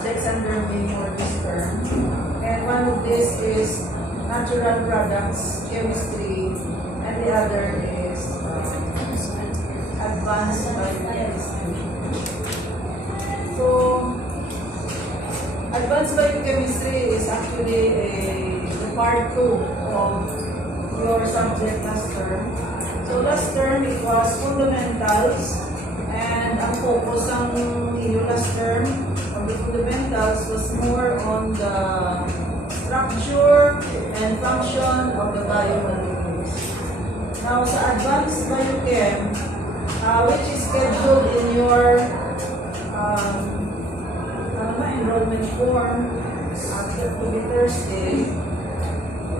Alexander Mayor this term. And one of this is natural products, chemistry, and the other is advanced biochemistry. So, advanced biochemistry is actually the part 2 of your subject last term. So last term it was fundamentals, and ang focus ng inyo last term of the fundamentals was more on the structure and function of the biomolecules. Now sa advanced biochem, which is scheduled in your enrollment form after to be Thursday,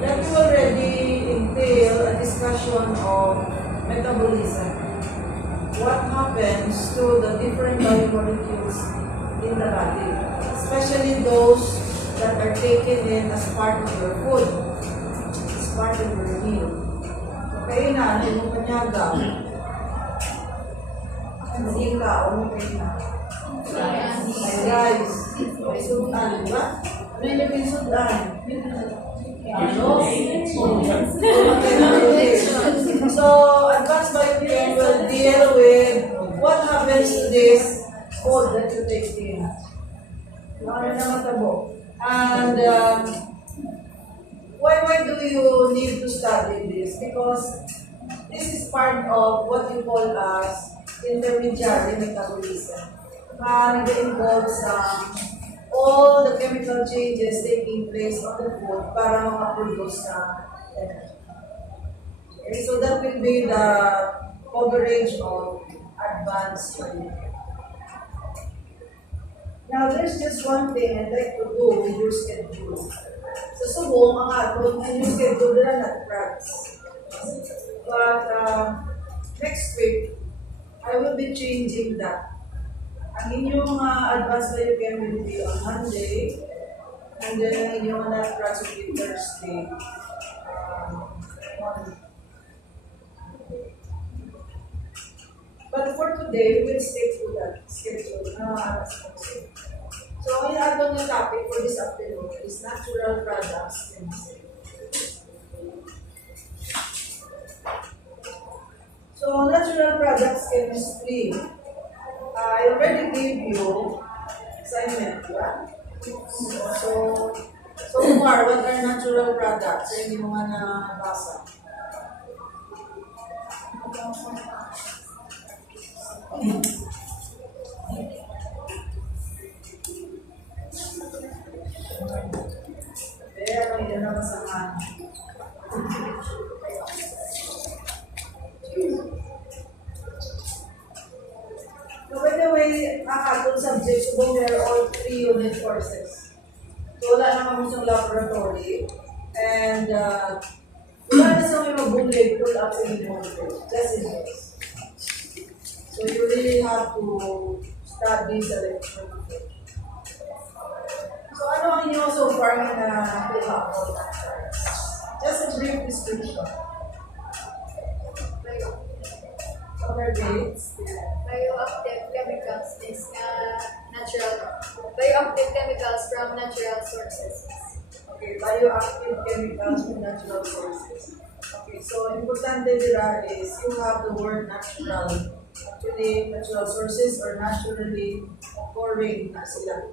that will already entail a discussion of metabolism. What happens to the different biomolecules in the body, especially those that are taken in as part of your food, as part of your meal. Okay na, hindi mo panyaga. Hindi ka, okay na. May rice, may sudan, di ba? Ano yung may sudan? So, advanced biochem will deal with what happens to this food that you take in. Ano na matabo? And why do you need to study this? Because this is part of what you call as intermediary metabolism. And it involves all the chemical changes taking place on the food para makaproduce na energy. Okay, so that will be the coverage of advanced biochem. Now, there's just one thing I'd like to do with your schedule. Sa subong, ang aton, ang yung schedule na nag-practice. But next week, I will be changing that. Ang inyong advanced biochem will be on Monday, and then ang inyong nag-practice will be Thursday. But for today, we will stick to that schedule. So, ang atong yung topic for this afternoon is natural products chemistry. So, natural products chemistry. I already gave you assignment, right? So far, what are natural products? Hindi mo nga nabasa. Pero, hindi na masamahan. So, by the way, ang atong subjects, there are all 3 unit courses. So, wala na kami sa laboratory. And, wala na sa may mabulig, pull up sa inyo. Just in case. So, you really have to study sa lecture. So, ano ang inyo so far na pull up? Just a brief description. Other dates? Bioactive chemicals is bioactive chemicals from natural sources. Okay, bioactive chemicals from natural sources. Okay, so importante dira is you have the word natural. Actually, natural sources or naturally occurring na sila.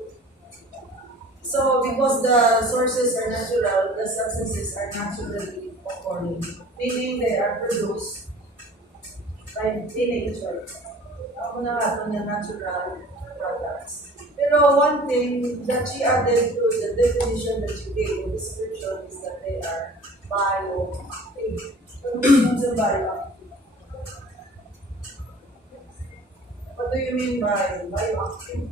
So, because the sources are natural, the substances are naturally occurring. Meaning they are produced by nature. Ako na nga ito na natural products. Pero one thing that she added to the definition that she gave, the description, is that they are bioactive. Ano yung bioactive? What do you mean by bioactive?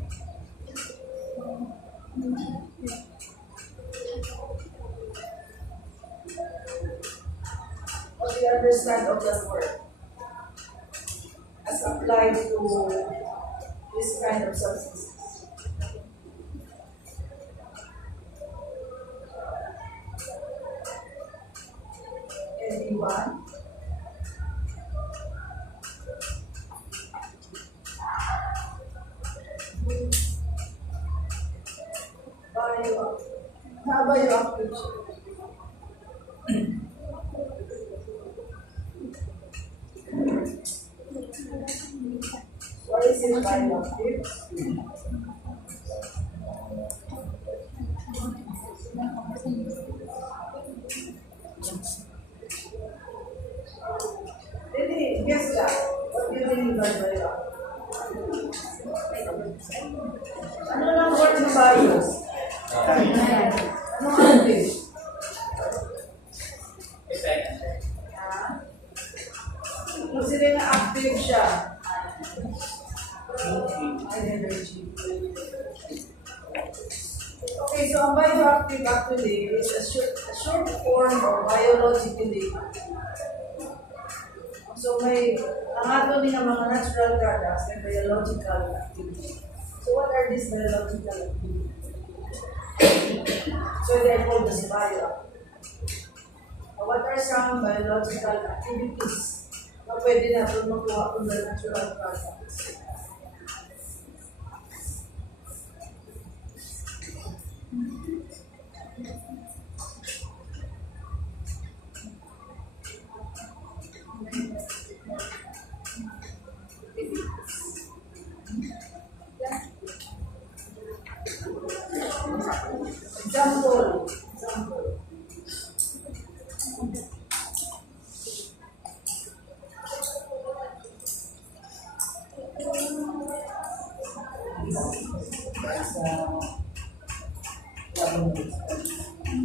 What do you understand of that word as applied to this kind of substances? Anyone? bioactive siya. What is it bioactive? Really, guess that. What do you mean by bioactive? Ano lang word ng bio? Ano active? Kasi na active siya. Energy. Okay, so ang bioactive actually is a short form of biologically. So ang ato niya mga natural products may biological activity. So what are these biological activities? So they are called as bioactive. What are some biological activities na pwede natin makuha from the natural products? Example.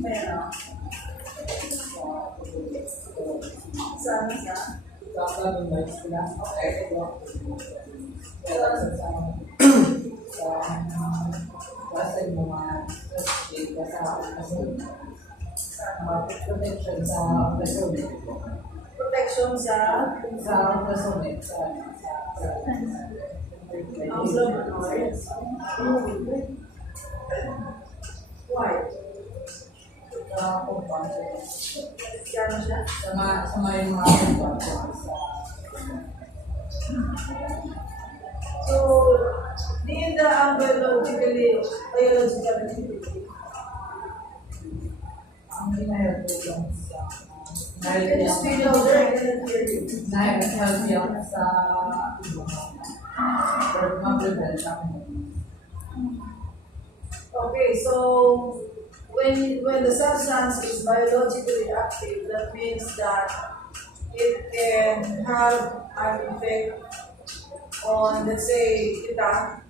Meron. Sana sa? Protection sa ang flavonoids. Why? Kano siya? So, diin na ang biological activity. Can you speak louder? I cannot hear you. Okay, so when the substance is biologically active, that means that it can have an effect on, let's say, kita,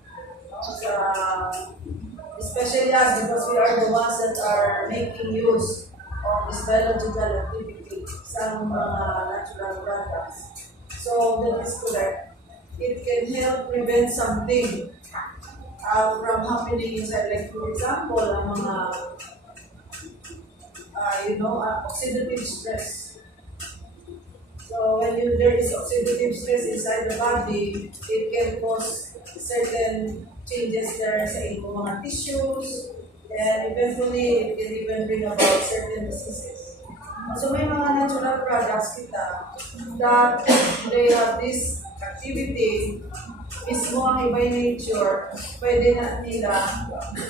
especially us, because we are the ones that are making use of this biological activity, some natural products. So that is correct. It can help prevent something from happening inside. Like for example, ang mga oxidative stress. So when there is oxidative stress inside the body, it can cause certain changes there sa iyong mga tissues, and eventually it can even bring about certain diseases. So may mga natural products kita that they have this activity mismo ang by nature, pwede na nila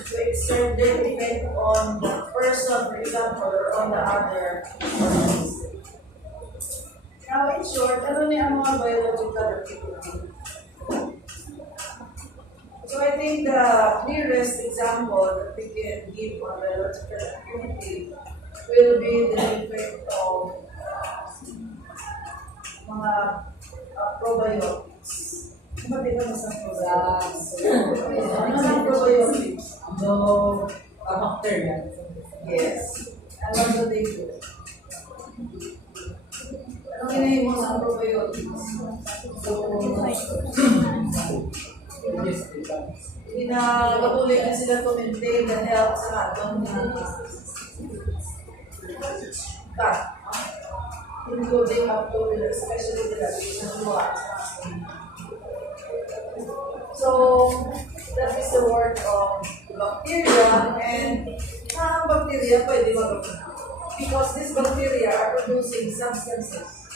to exert their effect on the person, for example, or on the other organism. Now, in short, ano ni ang mga biological activity? So I think the clearest example that we can give on biological activity will be the effect of mga probiotics. Ano ba sa probiotics? Ano sa probiotics? Bacteria. Yes. And what do they do? Anong hinahimo sa probiotics? Ginagabulit na sila to maintain the health sa atong including up to especially the relation to what. So that is the work of bacteria, and ang bacteria pwede magawa because these bacteria are producing substances.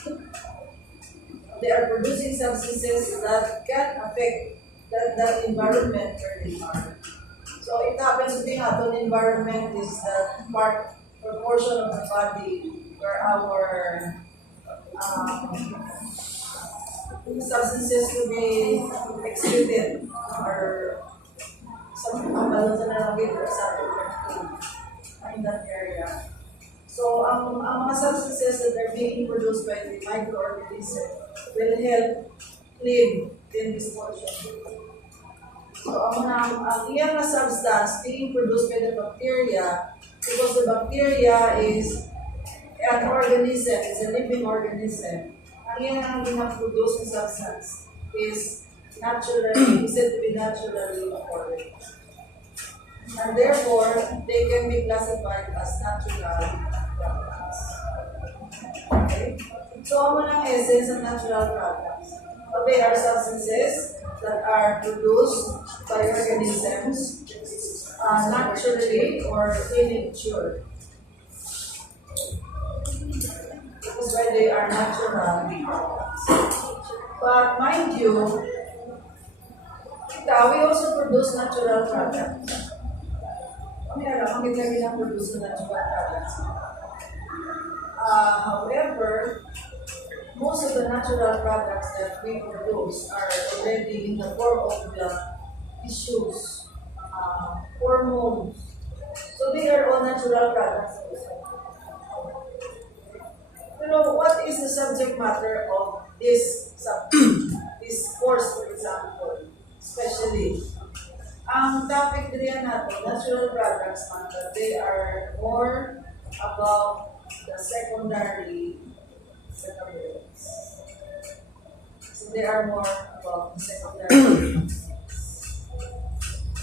They are producing substances that can affect the environment where they are. So it happens to be aton environment is the part or portion of the body where our substances to be excreted or some balance na lang or something in that area. So ang mga substances that are being produced by the microorganism will help clean this portion. So ang iyang na substance being produced by the bacteria, because the bacteria is an organism, it's a living organism. Ang iyang ang gina-produce ng substance is naturally, is said to be naturally occurring. And therefore, they can be classified as natural products. Okay? So, ang mga essence of natural products. So, they are substances that are produced by organisms naturally or in nature. That is why they are natural products. But mind you, we also produce natural products. Kami produce natural products. However, most of the natural products that we produce are already in the form of the tissues, hormones. So they are all natural products also. You know, what is the subject matter of this this course, for example, especially? Ang topic din natin, natural products, that they are more about the secondary metabolites. So they are more about the secondary.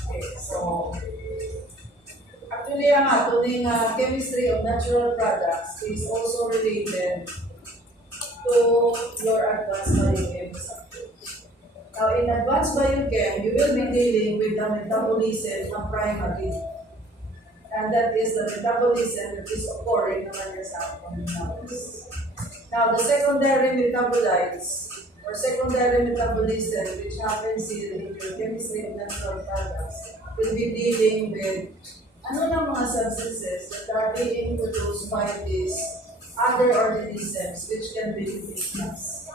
Okay, so actually ang ating chemistry of natural products is also related to your advanced biochem subject. Now, in advanced biochem, you will be dealing with the metabolism of primary. And that is the metabolism that is occurring naman sa ating cells. Now, the secondary metabolites or secondary metabolism which happens in your chemistry of natural products will be dealing with ano na mga substances that are being produced by these other organisms which can be witnessed.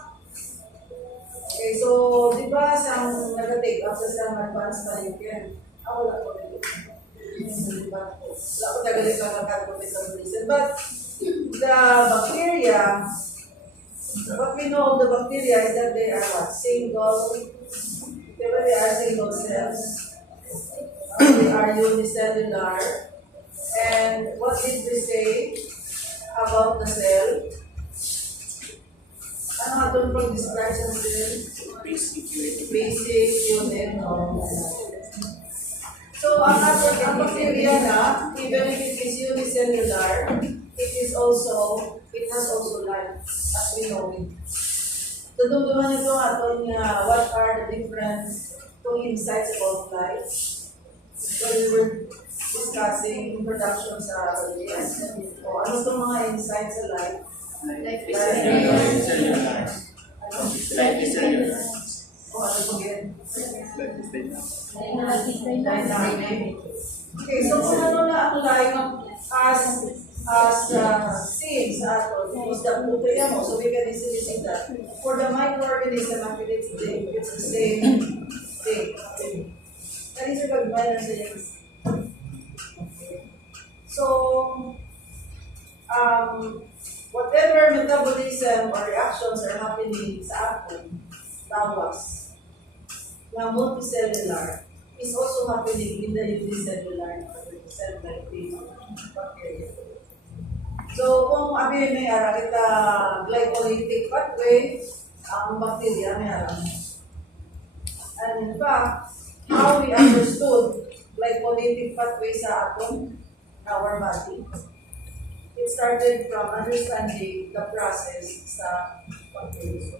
Okay, so, di ba sa nag-take up sa advanced biochem, wala ko rin. Wala ko nagalit ang metabolism. But the bacteria, what we know of the bacteria is that they are what? They are single cells. They are unicellular. And what did we say about the cell? Ano nga doon pag-describe sa cell? Basic unit. So, ang bacteria na, even if it is unicellular, it has also life, as we know it. Tutungtungan nito aton nga what are the different insights about life. When we were discussing introduction sa yes. O ano itong mga insights sa life? Life is cellular. Life is cellular. O ano po again? Life is Dynamic. Okay, so kung ano na ang life as seeds sa ato, because the nutrient mo, so we can easily see that. For the microorganism, actually it's the same thing. That is a good balance. So, whatever metabolism or reactions are happening sa atom, tawas, na multicellular, is also happening in the unicellular cell like bacteria. So, kung abi may ara kita glycolytic pathway, ang bacteria may ara. And in fact, how we understood glycolytic pathway sa atom, our body, it started from understanding the process sa bacteria.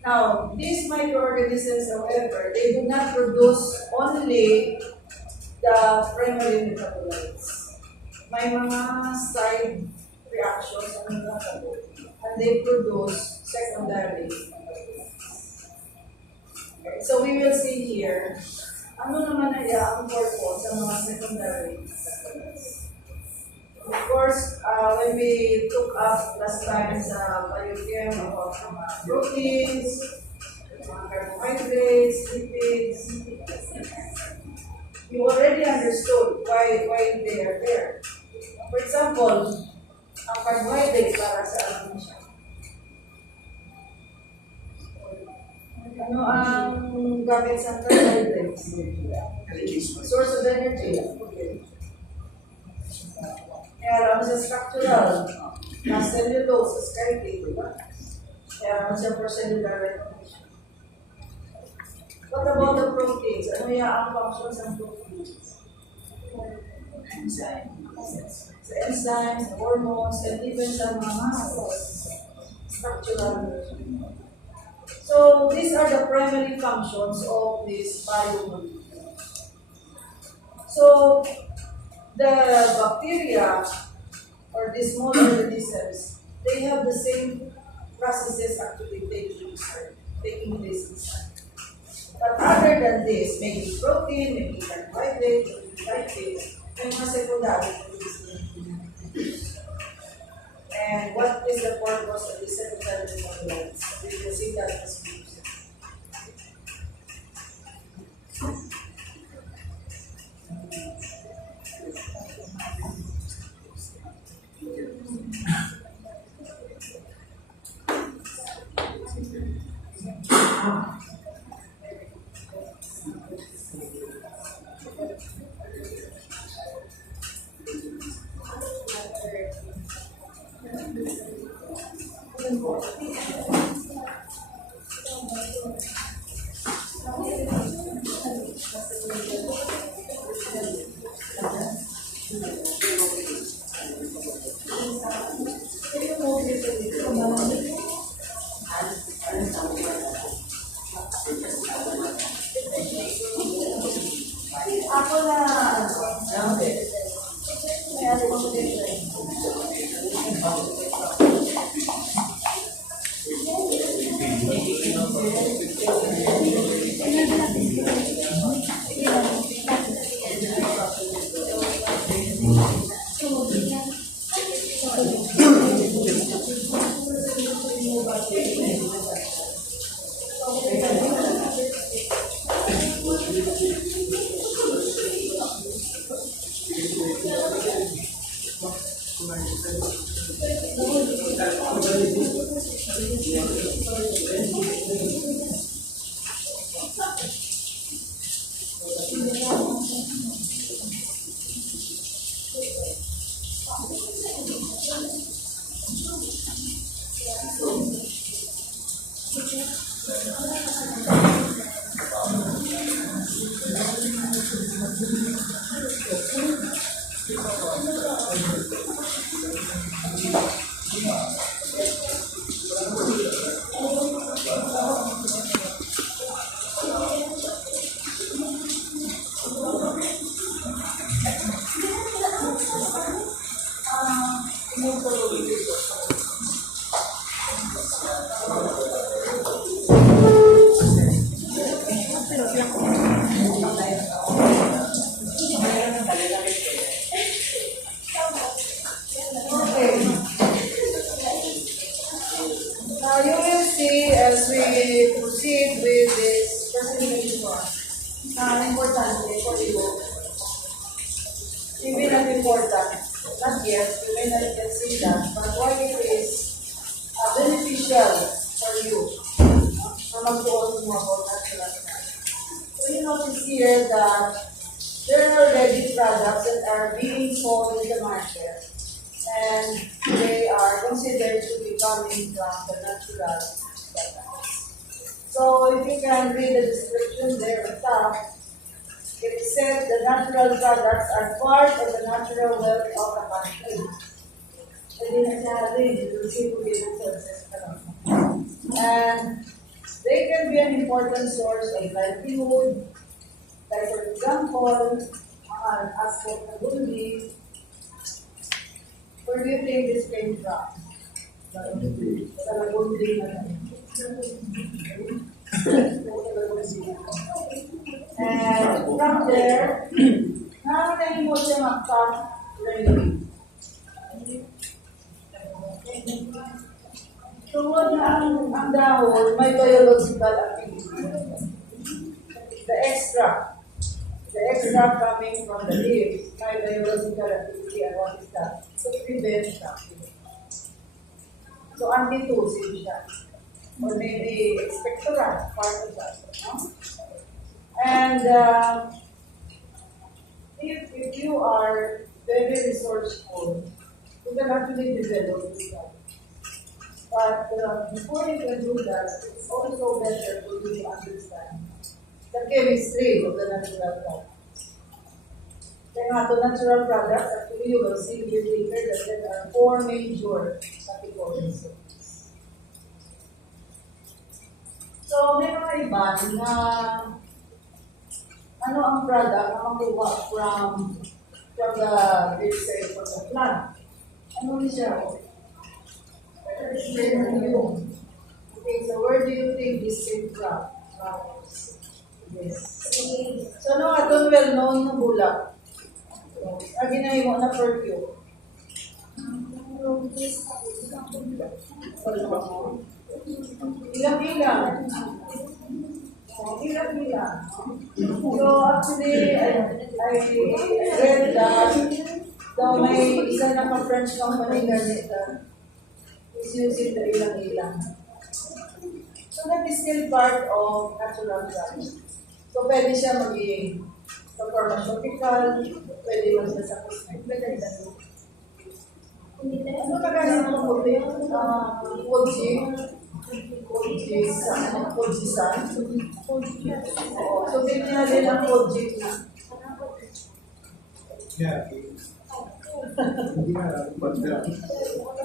Now, these microorganisms, however, they do not produce only the primary metabolites. May mga side reactions ang metabolites, and they produce secondary metabolites. Okay, so we will see here, ano naman ay ang purpose sa mga secondary. Of course, when we took up last time sa biochem about mga proteins, mga carbohydrates, lipids, you already understood why they are there. For example, ang carbohydrate para sa ano siya? Ano ang gamit sa carbohydrates? Source of energy. Okay. Kaya naman siya structural, na cellulose, sa skeleton, di ba? Kaya naman siya for cellular recognition. What about the proteins? Ano yung ang functions ng proteins? Sa enzymes, sa hormones, and even sa mga muscles. Structural. So, these are the primary functions of this biomolecule. So, the bacteria or the small organisms, they have the same processes actually taking place inside. But other than this, maybe protein, maybe carbohydrate, maybe lipid, may mga secondary produced. And what is the purpose of these secondary metabolites? We will see that as we use it. Ako na, may accommodation. Now you will see as we proceed with this presentation, importante for you, even not important, not yet, you may not yet see that, but why it is beneficial for you na mag-tuon mo about natural science. So you notice here that there are already products that are being sold in the market, and they are considered to be coming from the natural products. So if you can read the description there on top, it says the natural products are part of the natural wealth of the country. And they can be an important source of livelihood, like for example, as for the Bundi, where do you think this came from? Sa Bundi na And from there, nakakatayin mo siya mag-start learning. So, ang dahon, may biological activity. The extract coming from the leaves, may biological activity, and what is that? To prevent shopping. So, antitussive siya. Or maybe expectorant, part of that. No? And if you are very resourceful, you can actually develop this one. But before you can do that, it's also better for you to understand the chemistry of the natural products. Kaya to natural products, actually you will see here later that there are 4 major categories. So, may mga iba na ano ang product na makuha from the, let's say, from the plant. Ano siya? Okay, so where do you think this came from? Yes. So, no, atong well-known na bulak. Ang ginahin mo na perfume. Ilang-ilang. Ilang-ilang. So, actually, I read that may isa na French company na is using the ilang-ilang. So, that is still part of natural drugs. So, pwede siya maging sa pharmaceutical, pwede mo siya sa cosmetic. Ano ka ganyan mo po? Kojisan. So, bigyan din ang kojik na.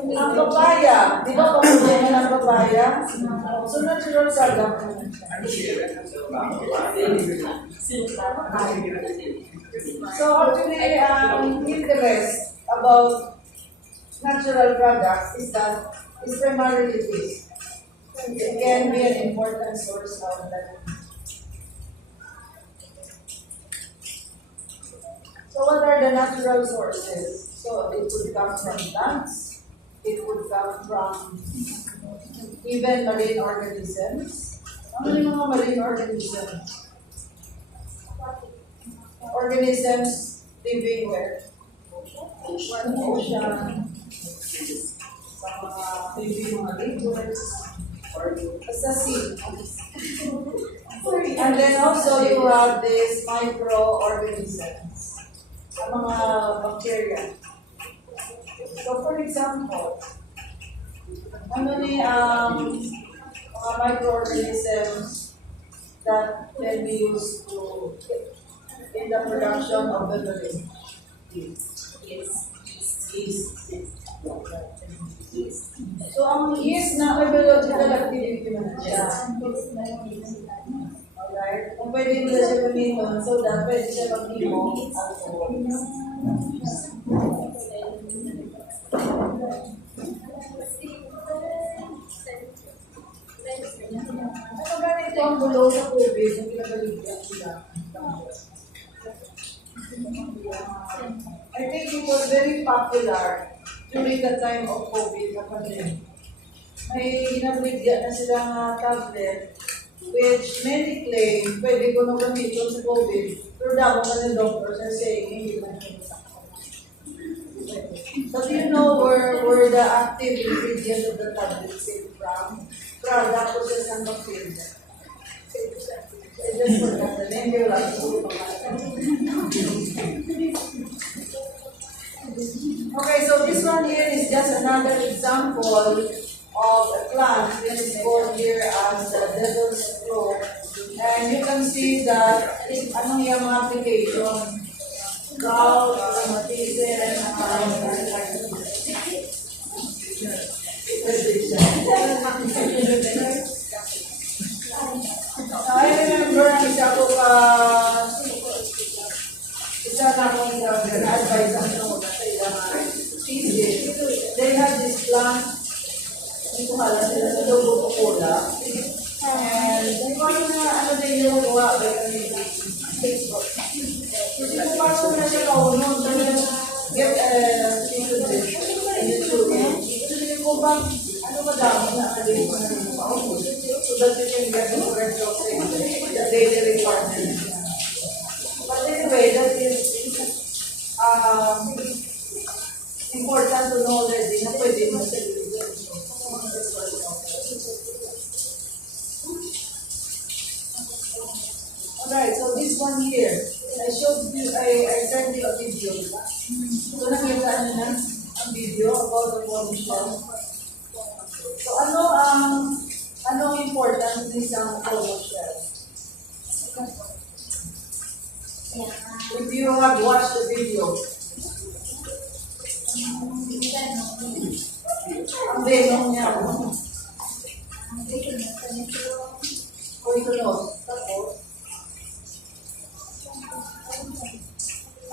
Ang papaya, di ba pag-uwi ng papaya? So, natural product. So, actually, interest about natural products is that it's primarily this. It can be an important source of that. So, what are the natural sources? So, it would come from plants, it would come from even marine organisms. Ano yung mga marine organisms? Organisms living where? Ocean, sa mga maybe mga liquids, sa sea. And then also you have these microorganisms, sa mga bacteria. So for example, ano ni mga microorganisms that can be used to in the production of beverage? So ang yeast na may biological activity naman siya. Alright? Kung pwede nila siya gamitin, so that pwede siya mag-imo alcohol. Ano ganito ang bulo sa COVID na pinabaligyan sila? I think it was very popular during the time of COVID na pandemic. May ginabigyan na silang tablet which many claim pwede ko nung gamitin sa COVID pero dapat na ng doctors are saying hindi na siya. But do you know where the active ingredient of the tablet came from? Product ko siya ng bacteria. I just forgot the name. You're like, okay, so this one here is just another example of a plant. This is called here as the devil's claw. And you can see that anong yung mga application. Gout, rheumatism, I remember isa ko isa na akong advice ang nuna sa ilang thesis. They have this plant, hindi ko hala sila sa logo Coca-Cola. And Facebook. Kasi kung pasok na siya kaunod, talagang get into this. YouTube. Kasi kung ba, ano ba dami na alin mo na rin kaunod? So that you can get the correct dosage, the daily requirement. But anyway, that is important to know already na pwede mo sa Alright, so this one here, I showed you, I sent you a video. So nakita niyo na ang video about the pollution. So ano important ng isang pollution? If you have watched the video, ang venom niya, poisonous. Tapos,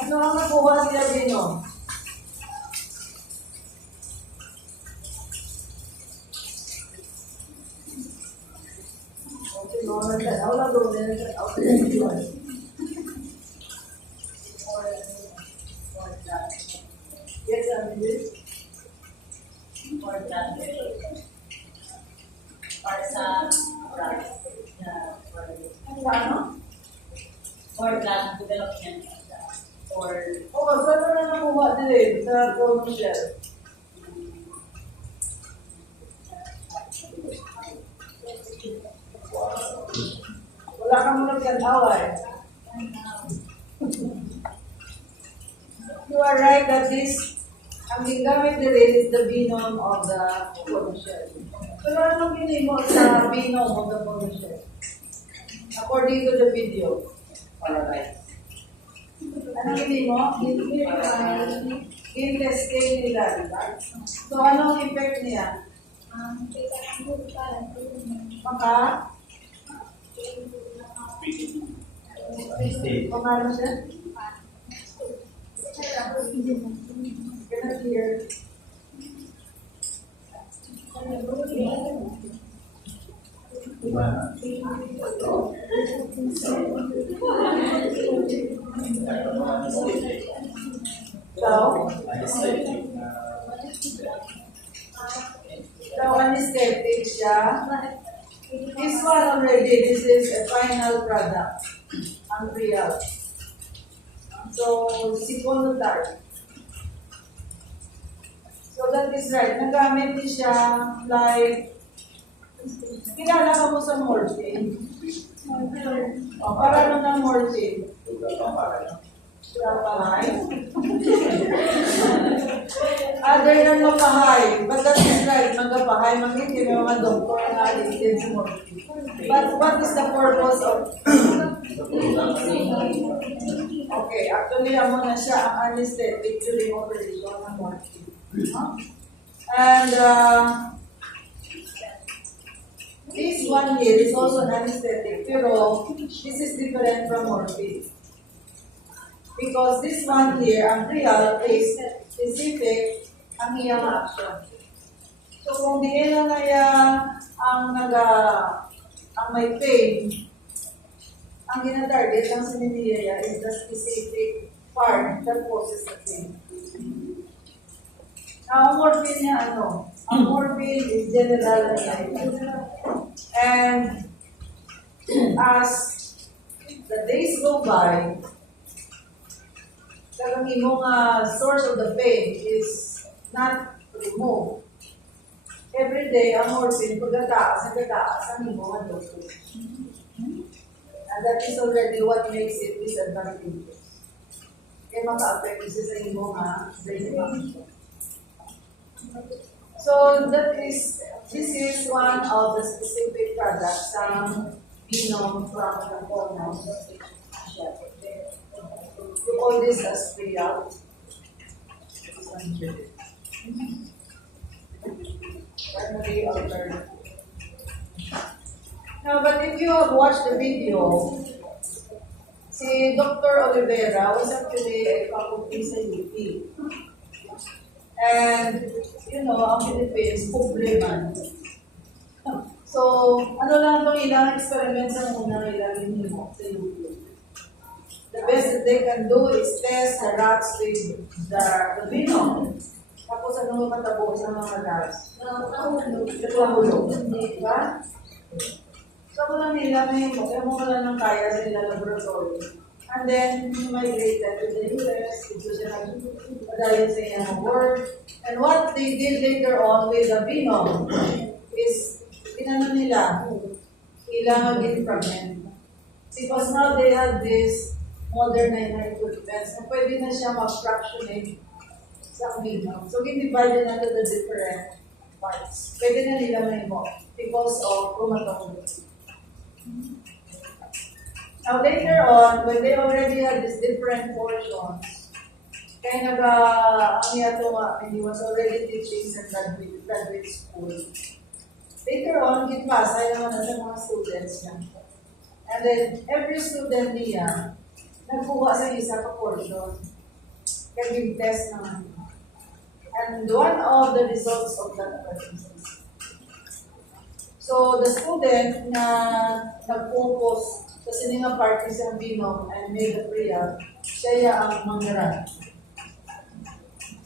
ano ang nakuha niya venom? Okay, no, nagtanaw lang doon, nagtanaw lang. Yes, I'm this. Para sa product na Ano? for land development or Oo, saan mo na nakuha din sa commercial? Wala kang mo nagkanawa eh. You are right that this, ang gingamit din is the venom of the commercial. Pero anong ginimo sa venom of the commercial? According to the video. paradise. Anong ginimo? In-testing nila, di ba? So, anong effect niya? Maka? Pamalo siya? Cannot hear. So, anesthetic siya. This one already, this is a final product. Unreal. So, siponotard. So, that is right. Nagamit din siya like, kilala ka mo sa morphine. O, para ano ng morphine? Papahay. Other than mapahay, but that is right, magapahay, magiging may mga doktor na addicted sa morphine. But what is the purpose of okay, actually, amo na siya ang anesthetic during operation ng morphine. And this one here is also an anesthetic, pero this is different from morphine. Because this one here, ang real, is specific ang iyang action. So kung di na naya ang may pain, ang gina-target ng sininiya is the specific part that causes the pain. Now, ang morphine niya ano? Ang morphine is general and as the days go by, ang imong source of the pain is not removed. Every day, ang morphine, pagkataas ang imong dosage. And that is already what makes it disadvantageous. Kaya maka-affect isa sa imong brain function. So, this is one of the specific products ng venom from the hormone. We call this as real. Primary alternative. Now, but if you have watched the video, si Dr. Oliveira was actually a faculty sa UP. And, you know, ang Philippines, pobre man. So, ano lang itong ilang experiments ang unang ilalagin mo sa YouTube. The best that they can do is test the rats with the venom. Tapos ano mo matabo sa mga rats? Nagpahulog. Diba? So, kung lang nila may kaya mo lang ng kaya sa nila laboratory. And then, migrated to the US, ito siya nag-adayin sa inyong work. And what they did later on with the venom is inano nila, ilang fragment. Because now they have this modern equipments na pwede na siya mag-fractionate sa venom. So, divide na to the different parts. Pwede na nila may mo because of chromatography. Now, later on, when they already had these different portions, kaya ang yato nga, and he was already teaching sa graduate school. Later on, gitpasay naman na sa mga students niya. And then, every student niya, nagkuha sa isa ka portion. Kaya test naman. And one of the results of that practice. So, the student na nag-focus sa sininga party sa venom and made a prayer, siya ang mangiran.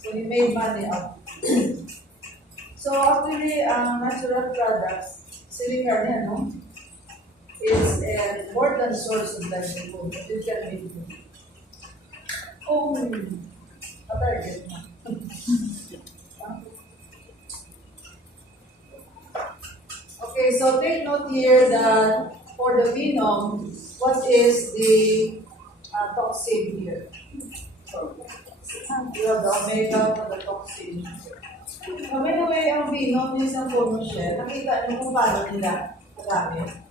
So, he made money out. So actually, ang natural products, silica niya, no? Is an important source of livelihood. It can make it. Oh, target na. Okay, so take note here that for the venom, what is the toxin here? You have the omega for the toxin. By the way, ang venom ng isang phono shell, nakita niyo kung paano nila nagamit.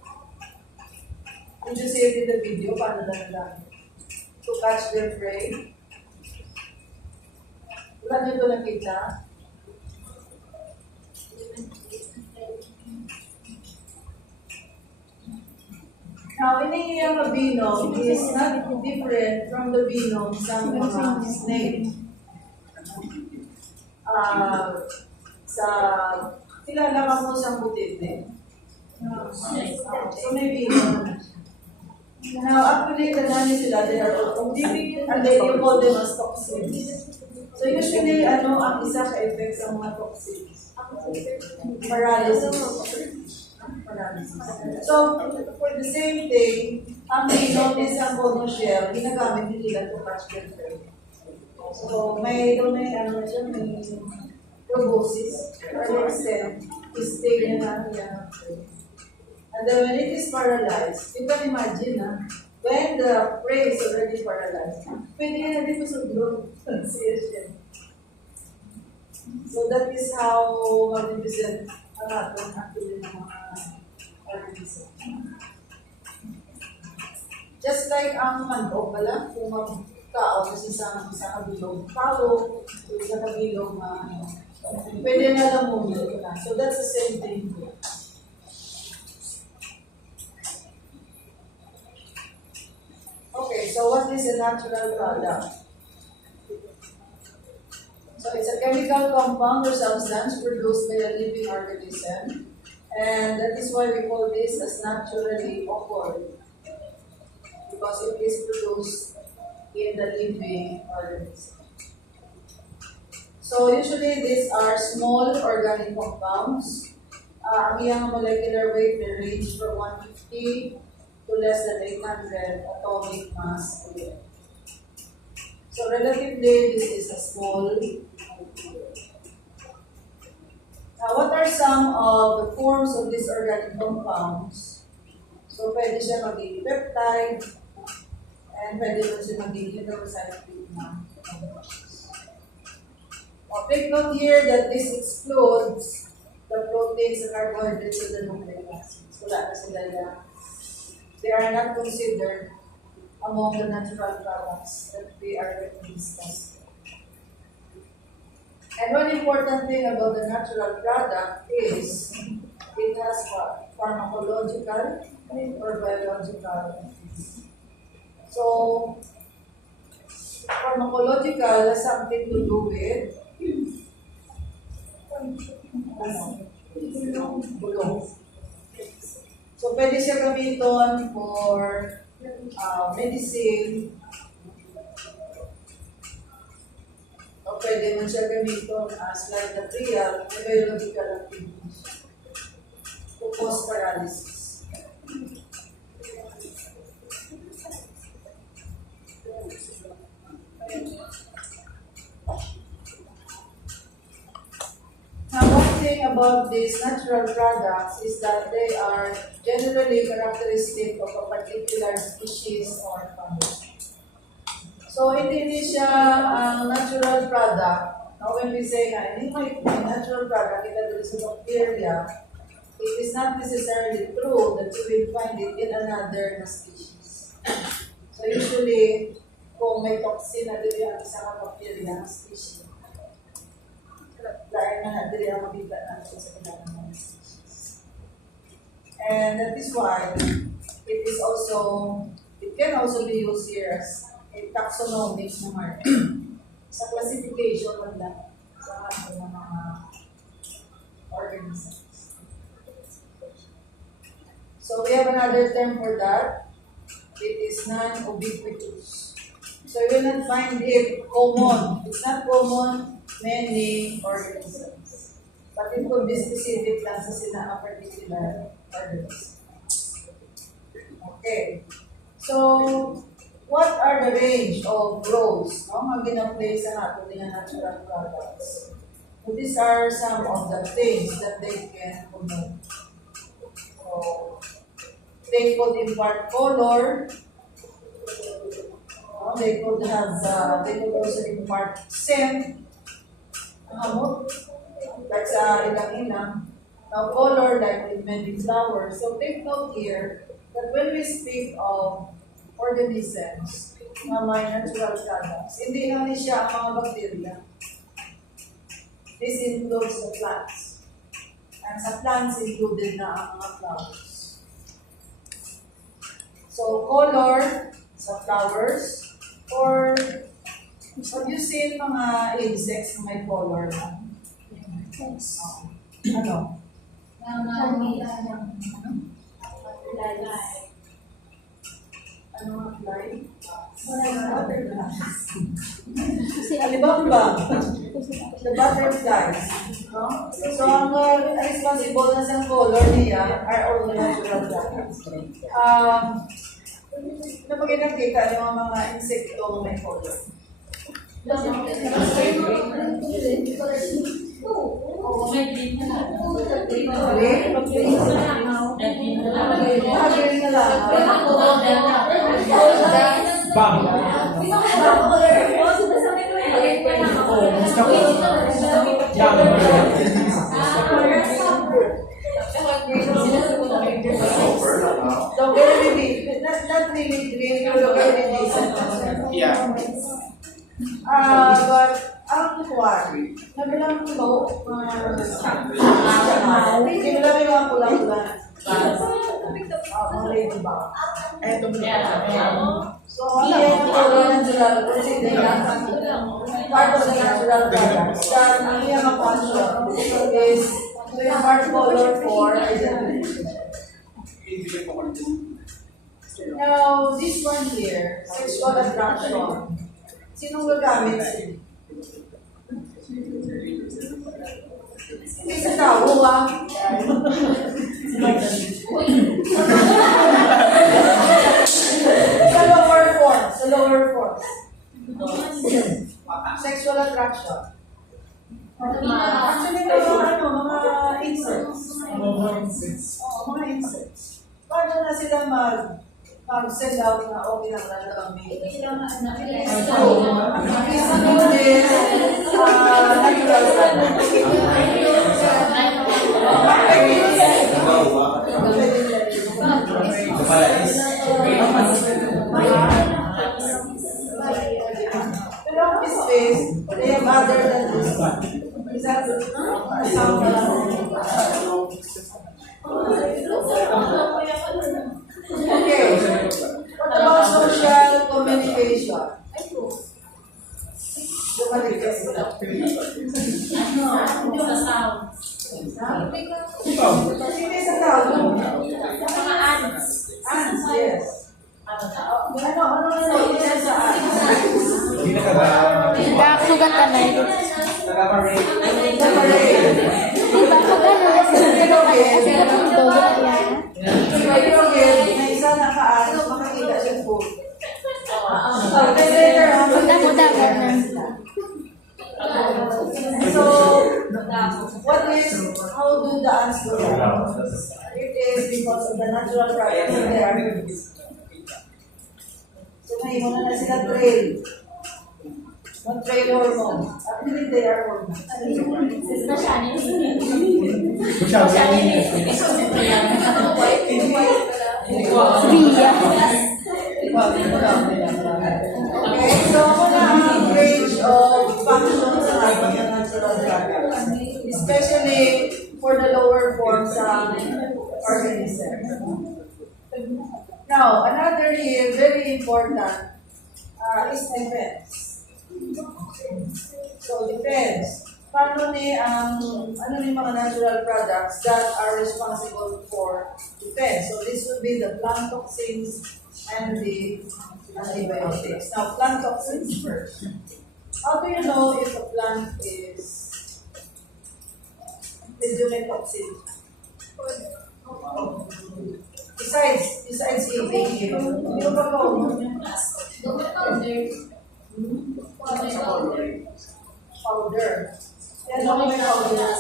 Did you see it in the video? Paano nila nagamit? To catch their prey. Wala niyo ito nakita? Now, inihiyang na venom is not different from the venom sa mga snake. Kilala ka mo siyang butete. So may venom na siya. Now, actually, kanani sila, they are difficult, and they call them as toxins. So usually, ano ang isa ka-effect sa mga toxins? Paralysis. So, for the same thing, ang venom is ang phono shell, ginagamit nila to catch their prey. So, may ano siya, may proboscis, or the extent, is stay na yan. And then when it is paralyzed, you can imagine, when the prey is already paralyzed, pwede na dito sa drone. So that is how magnificent ang ating actually ng mga organism. Just like ang manok pala, kung magkao sa isang kabilog palo, o isang kabilog pwede na lang muna. So that's the same thing here. Okay, so what is a natural product? So it's a chemical compound or substance produced by a living organism, and that is why we call this as naturally occurred, because it is produced in the living organism. So usually these are small organic compounds. Ang iyang molecular weight will range from 150 to less than 800 atomic mass. So relatively, this is a small molecule. Now, what are some of the forms of these organic compounds? So pwede siya maging peptide, and pwede rin siya maging heterocyclic na. Take note here that this excludes the proteins, the carbohydrates, and the nucleic acids. Wala na sila yan. They are not considered among the natural products that we are going to discuss. And one important thing about the natural product is it has what? Pharmacological or biological. So, pharmacological has something to do with bulong. So, pwede siya gamiton for medicine. O pwede man siya gamiton as like material, biological activities. To cause paralysis. Now, one thing about these natural products is that they are generally characteristic of a particular species or family. So, hindi siya ang natural product. Now, when we say na, hindi may natural product, ito sa bacteria, it is not necessarily true that you will find it in another species. So, usually, kung may toxin na dito ang isang bacteria na species, dahil na dili ang makita natin sa kailangan ng species. And that is why it can also be used here as a taxonomic na mark. Sa classification man lang sa ating mga organisms. So we have another term for that. It is non-ubiquitous. So you will not find it common. It's not common many organisms. But it could be specific lang sa sila a particular organism. Okay. So, what are the range of roles mga gina-play sa natin ng natural products? So, these are some of the things that they can promote. So, they could impart color. They could also impart scent. Like sa ilang-ilang. Now, color, like in many flowers. So, take note here that when we speak of organisms na may natural products, hindi lang siya ang mga bacteria. This includes the plants. And sa plants, included na ang mga flowers. So, color sa flowers, or have you seen mga insects na may color na? Ano? Ano ang fly? Alibamba. The butterflies. No? So, ang responsible na sa color niya are all natural plants. Kapag nakita yung mga insekto may color. May green na lang. Green na lang. Bang! So, not really green, pero very decent. Yeah. But, ang kuwan, nabilang ko, hindi mo lang yung kulang-kulang. Mga ladybug. Eto mo So, ano yung color natural? Consider part of the natural products. That ang iyang function is to impart color for identification. Now, this one here, sexual attraction. Sinong gagamit sila? Hindi sa tao, Sa lower form. Sexual attraction. Actually, mga insects. Mga insects. Paano na sila mag-send out na okay lang na lang baby? Pero ang space, they have other than this. Is that okay. What about social communication? Bumalik ka sila. Sa sound. Ha? Hindi sa tao. Mga ants. Ants, yes. Ano yan sa ants? Hindi nakagawa. Sugatan na yun. Nag-operate. Diba? Pag ano, kasi kapag dogo na yan. May isa naka-ants, makakita siya po. Okay, later on. Damo-damo na. So, what is, how do the ants do that? It is because of the natural product of the organism. So, may muna na sila trail. Not trail hormone. Actually, they are hormones. Ria. Okay, so muna ang range of functions ng ating natural products, especially for the lower forms of organism. Now, another here, very important, is defense. So, defense. Paano ni mga natural products that are responsible for defense? So, this would be the plant toxins and the antibiotics. Now, plant toxins first. How do you know if a plant is doing toxin? Besides eating, you pa po. Powder. Yan ang may powder.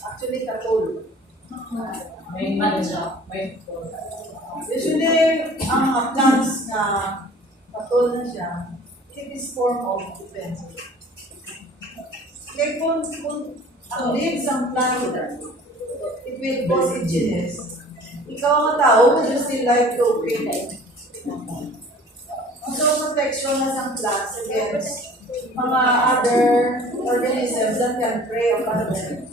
Actually, katol. May matcha. May Usually, ang mga plants na katol na siya, it is form of defense. Kaya kung ang leaves ang plant, it will cause itchiness. Ikaw ang tao, would you still like to treat? So, protection na sa plants against mga other organisms that can prey upon them.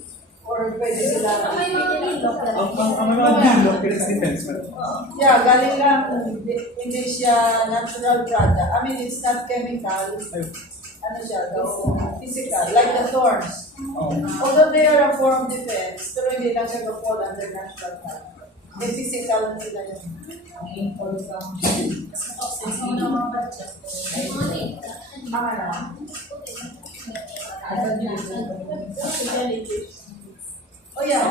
Or pwede sila. Ang mga dilok, pero sa defense mo. Yeah, galing lang. Hindi siya natural product. I mean, it's not chemical. Ano siya, though, physical, like the thorns. Although they are a form of defense, pero hindi lang siya fall under natural product. May physical na sila yun. Mga na. Oh yeah,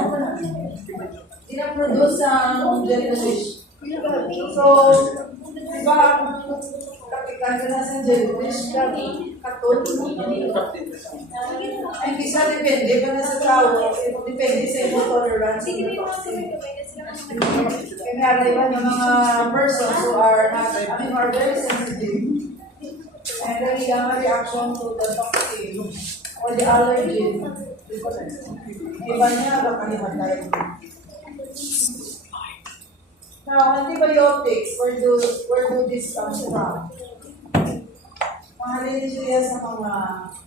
pinaproduce ang jellyfish. So, diba, kapikanda na sa jellyfish, katol. Ay, bisa depende pa na sa tao. Depende sa iyong tolerance. Kaya meron iba ng mga persons who are are very sensitive. And then yung reaction to the toxin or the allergen. Iba niya kakalimatay. Now, antibiotics, where do this come from? Mahalin siya sa mga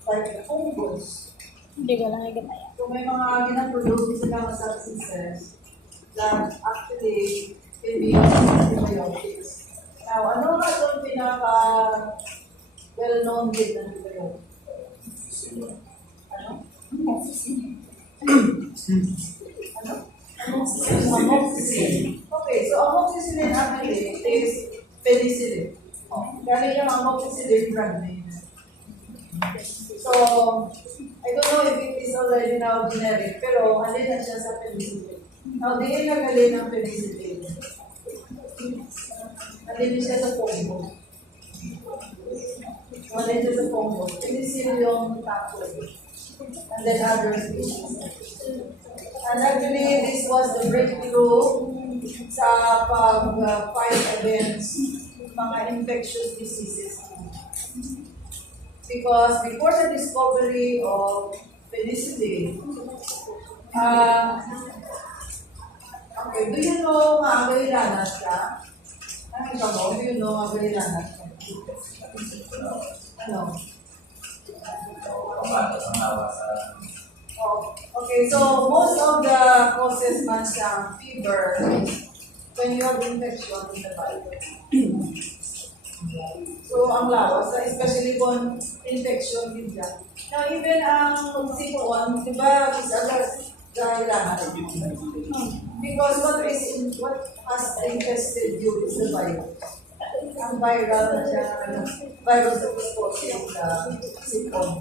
like fungus. Hindi ko lang ikataya. So may mga ginaproduce sila mga substances that actually can be used as antibiotics. Now, ano nga itong pinaka well-known din ng antibiotics? Ano? Ano? Amoxicillin. Okay, so amoxicillin actually is penicillin. Galing yung amoxicillin brand name. So, I don't know if it is already now generic, pero halin na siya sa penicillin. Now, di yung nagalin ng penicillin. Halin siya sa Congo. Halin siya sa Congo. Penicillin yung tapos. And then other species. And actually, this was the breakthrough sa pag-fight against mga infectious diseases. Because before the discovery of penicillin, okay, do you know Magallanes ka? Ano ka mo? Do you know Magallanes ka? Ano? Oh, okay, so most of the causes man siyang fever when you have infection in the body. So, ang lawas, especially kung infection din dyan. Now, even ang sipon, di ba, is agad kailangan. Because what has infested you is the virus. Ang viral na siya, virus that is causing the sipon.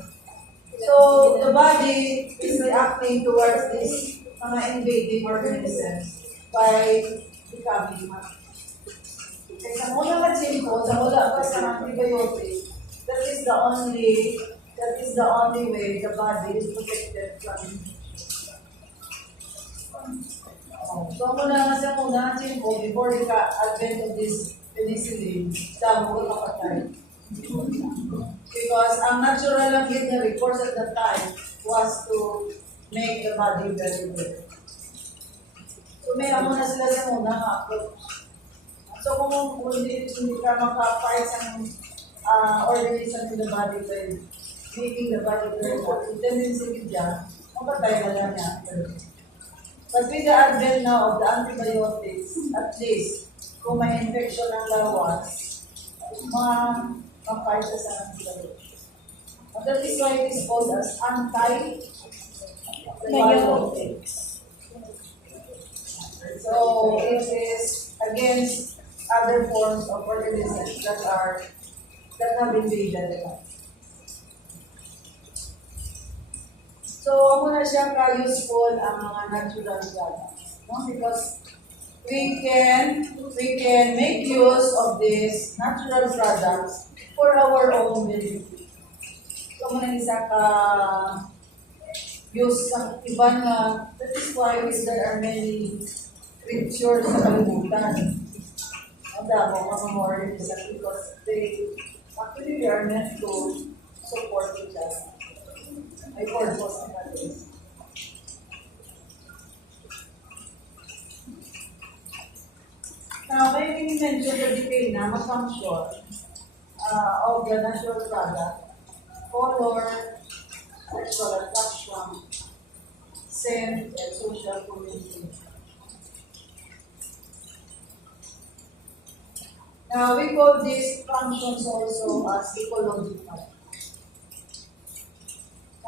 So, the body is reacting towards this mga invading organisms by becoming kaya sa mula ka simple, sa mula ka sa antibiotic, that is the only way the body is protected from infection. So, muna nga sa muna simple, before the advent of this penicillin, damo ko kapatay. Because ang natural lang din na recourse at that time was to make the body very good. So, may amo na sila sa muna nga approach. So, kung hindi ka makapalit ng organism in the body by making the body very good, yung tendency niya, mapatay na lang niya. But with the advent now of the antibiotics, at least, kung may infection ng lawas, mapay siya sa antibiotics. And that is why it is called as antibiotics. So, it is against other forms of organisms that have been identified. So, muna siya ka-useful ang mga natural products. No? Because we can make use of these natural products for our own benefit. So, muna isa use ng iba na, that is why there are many scriptures sa kalimutan. Ang damo, mga more because they are meant to support each other. May purpose ng this. Now, may mention the detail na function of the natural product, color, sexual attraction, scent, and social communication. Now, we call these functions also as ecological.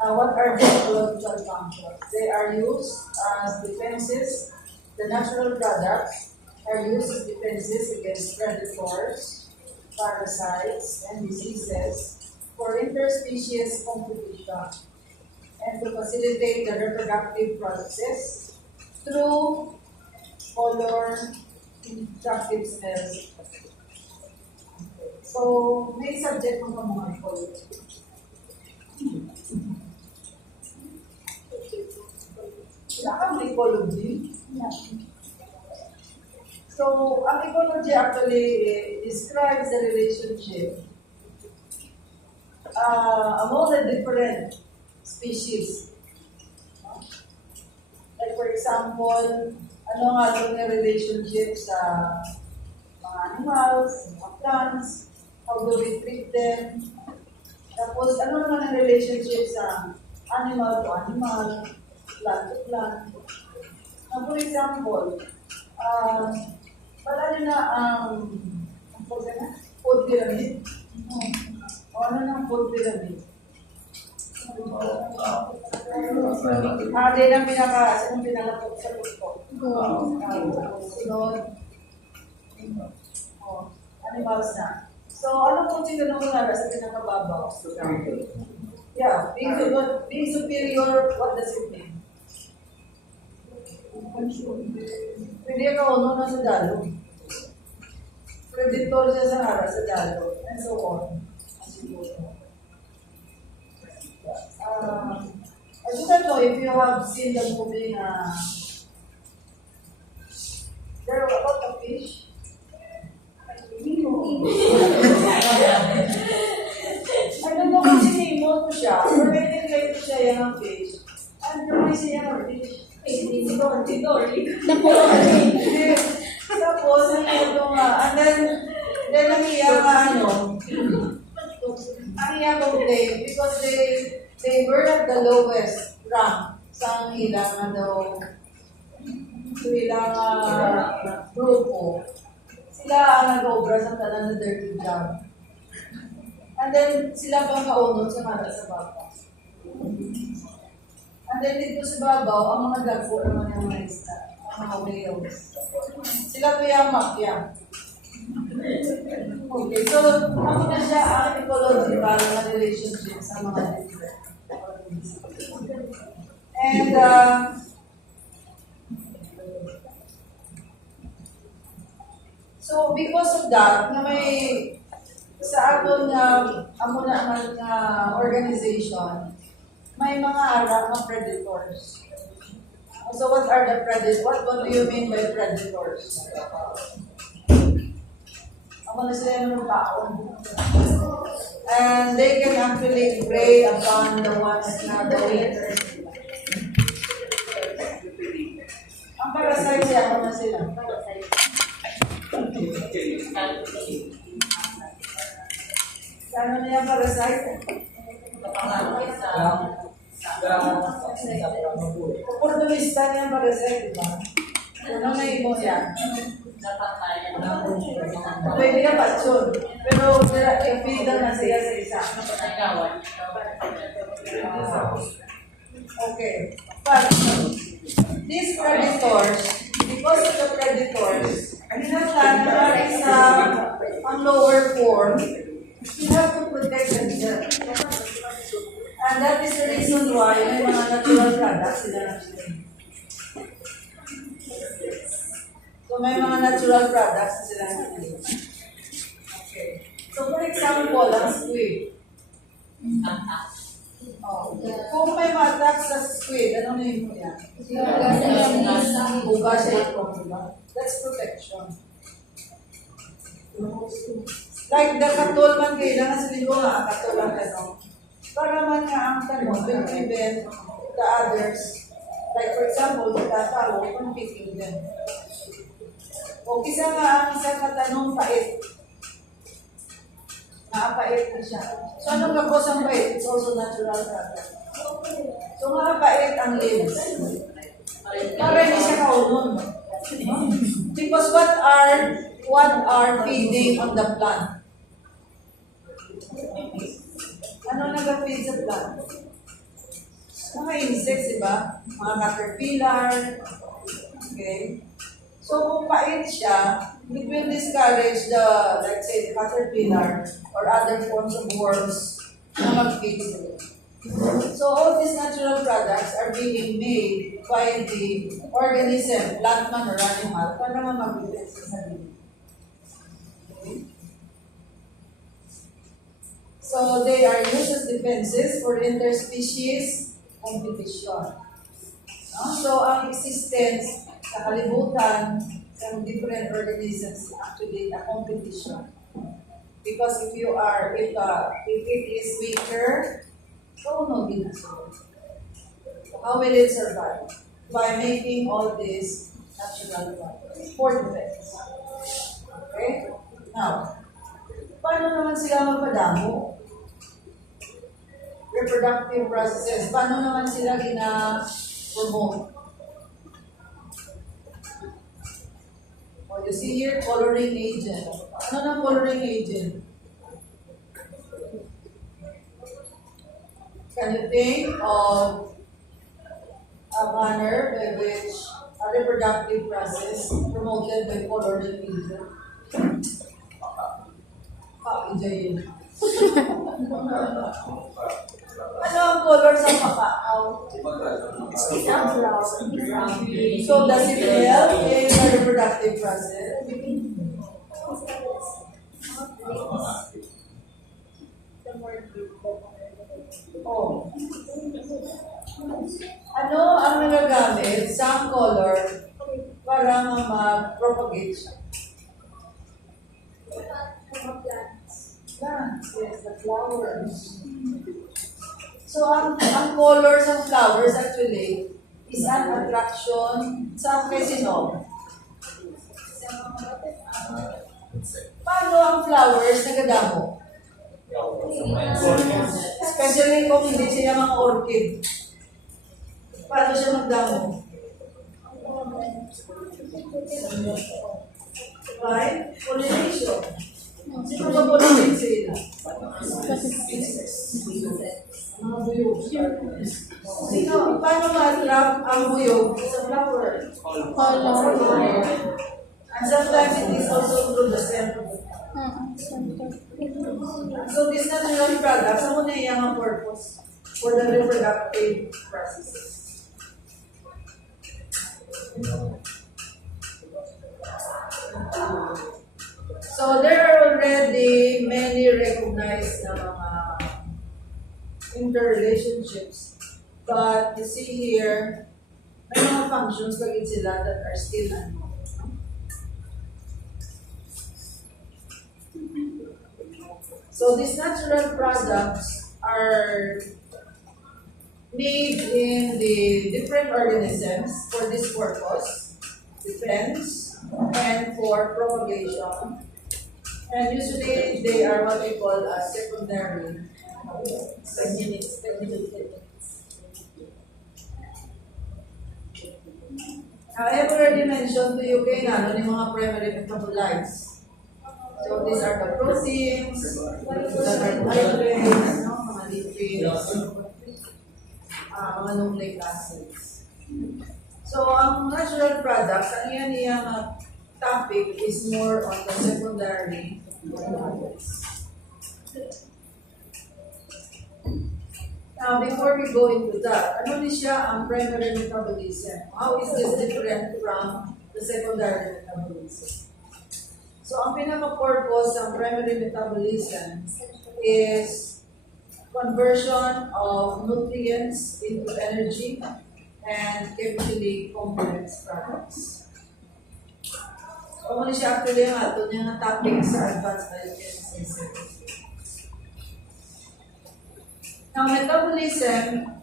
Now, what are the ecological functions? They are used as defenses. The natural products are used as defenses against predators, parasites, and diseases for interspecies competition and to facilitate the reproductive process through color, attractive smells. So, may subject mo ka mga ecology. Wala kang ecology? So, ang ecology actually describes the relationship among the different species. Like for example, ano nga yung relationship sa mga animals, mga plants, how do we treat them? Tapos, ano naman ang relationship sa animal to animal, plant to plant? Now, for example, wala nyo na ang food pyramid? O ano ng food pyramid? Din ang pinaka-sagot ko. Sunod. Animals na. So, ano po tinanong nga sa pinakababaw? Yeah, being superior, what does it mean? Pwede ka uno na sa dalo. Predator siya sa hara sa dalo. And so on. I don't know if you have seen the movie there are a lot of fish. I don't know kung sinimot ko siya, pero may nilagay ko siya yan ang fish. And may siya ang fish. Tapos, and then ang iya ang iya complain because they were at the lowest rank sa ilang grupo Sila ang nag-obra sa tanan ng dirty job. And then, sila pang kaunod sa mata sa baba. And then, dito sa babaw, ang mga dagpo naman yung mga isda, ang mga whales. Sila po yung mafia. Okay, so, ako na siya ang ecological na relationship sa mga different organisms. And, so, because of that, na may sa aton amo na man nga organization, may mga ara mga predators. So what are the predators? What do you mean by predators? Amo na sila yung taon. And they can actually prey upon the ones na going. Ang parasite siya, ano na sila? Ano na yung parasite? Oportunista niya yung parasite, di ba? Ano na imo yan? Pwede ka patsyon. Pero i-feed na siya sa isa. Okay. But these predators, because of the predators, hinatlan sa ang lower form, you have to protect themselves. And that is the reason why may mga natural products sila natin. So may mga natural products sila natin. Okay. So for example, ang squid. Oh. Kung may ma-attack sa squid, ano na yun mo yan? Buga siya ito. That's protection. Like the katul man kailangan sa linggo nga, katul ang tanong. Para man nga ang tanong will prevent the others. Like for example, the tao from picking them. O isa nga ang isang katanong pait. Nakapait na siya. So anong kapos ang pait? It's also natural product. So nakapait ang leaves. Para hindi siya kaunon. Because what are feeding on the plant? Ano nag-feed sa plant? Mga insects, di ba? Mga caterpillar. Okay? So, kung pait siya, it will discourage the, let's say, the caterpillar or other forms of worms na mag-feed sila. So, all these natural products are being made by the organism, plant man or animal, para mag-defend sa sarili. So they are used as defenses for interspecies competition. No? So ang existence sa kalibutan ng different organisms actually a competition. Because if it is weaker, so no dinosaur. So how will it survive? By making all these natural products for defense. Okay? Now, paano naman sila magpadamo? Reproductive processes. Paano naman sila gina-promote? Oh, you see here, coloring agent. Ano na coloring agent? Can you think of a manner by which a reproductive process promoted by coloring agent? Enjoy yun. Ano ang color sa kakao? So does it help in the reproductive process? Oh. Ano ang nagagamit sa color para mag-propagate siya? Plants, yes, the flowers. So, ang colors ng flowers actually is an attraction sa kay sino? Paano ang flowers nagadamo? Especially kung hindi siya mga orchid. Paano siya magdamo? by pollination. Sino ba pollinate sila? Mga buyog. Sino? Paano ma-attract ang buyog sa flower? Color. And sometimes it is also through the scent. So these natural products, ano na yung purpose for the reproductive processes? So there are already many recognized na mga interrelationships. But you see here, may mga functions lagi sila that are still unknown. So these natural products are made in the different organisms for this purpose, defense, and for propagation. And usually they are what we call a secondary units. I have already mentioned to you kay ano yung mga primary metabolites. So these are the proteins, the carbohydrates, no, mga lipids, mga nucleic acids. So ang natural products, ang iyang topic is more on the secondary metabolites. Now, before we go into that, ano ni siya ang primary metabolism? How is this different from the secondary metabolism? So, ang pinaka-purpose ng primary metabolism is conversion of nutrients into energy and chemically complex products. So, ano siya actually ang ato niya na topic sa advanced biochemistry. Now, metabolism,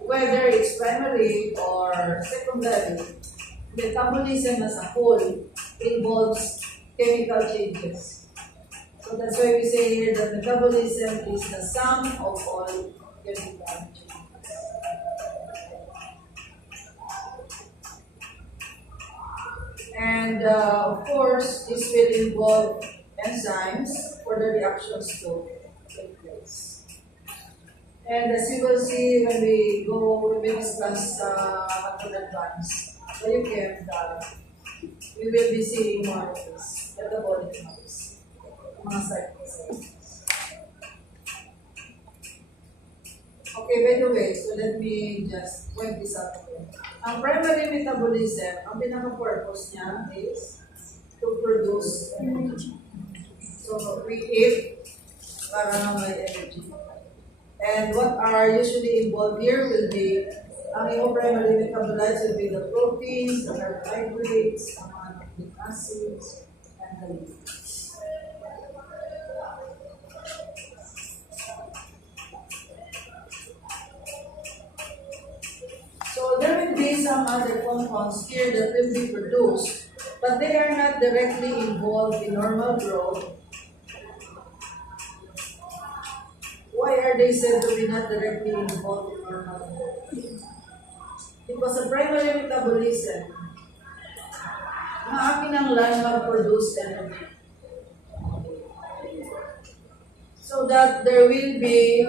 whether it's primary or secondary, metabolism as a whole involves chemical changes. So that's why we say here that metabolism is the sum of all chemical changes. And of course, this will involve enzymes for the reactions to take place. And as you will see when we discuss in advance, you can we will be seeing more of this, metabolic maps, mga cycles. Okay, by the way, so let me just point this out again. Ang primary metabolism, ang pinaka-purpose niya is to produce energy. So we eat para na may energy. And what are usually involved here will be, ang iyong primary metabolites will be the proteins, the carbohydrates, ang mga nucleic acids, and the lipids. So there will be some other compounds here that will be produced, but they are not directly involved in normal growth. Why are they said to be not directly involved in normal growth? Because the primary metabolism, maakin ang lung mag-produce energy. So that there will be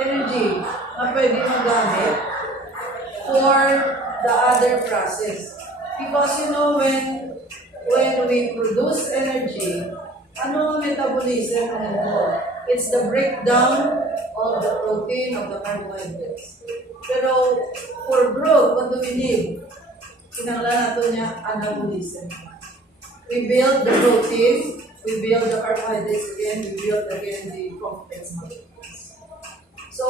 energy na pwede magamit for the other process. Because you know, when we produce energy, ano ang metabolism ang involved? It's the breakdown of the protein, of the carbohydrates. Pero for growth, what do we need? Kinanglan nato niya anabolism. We build the protein, we build the carbohydrates again, we build again the complex molecules. So,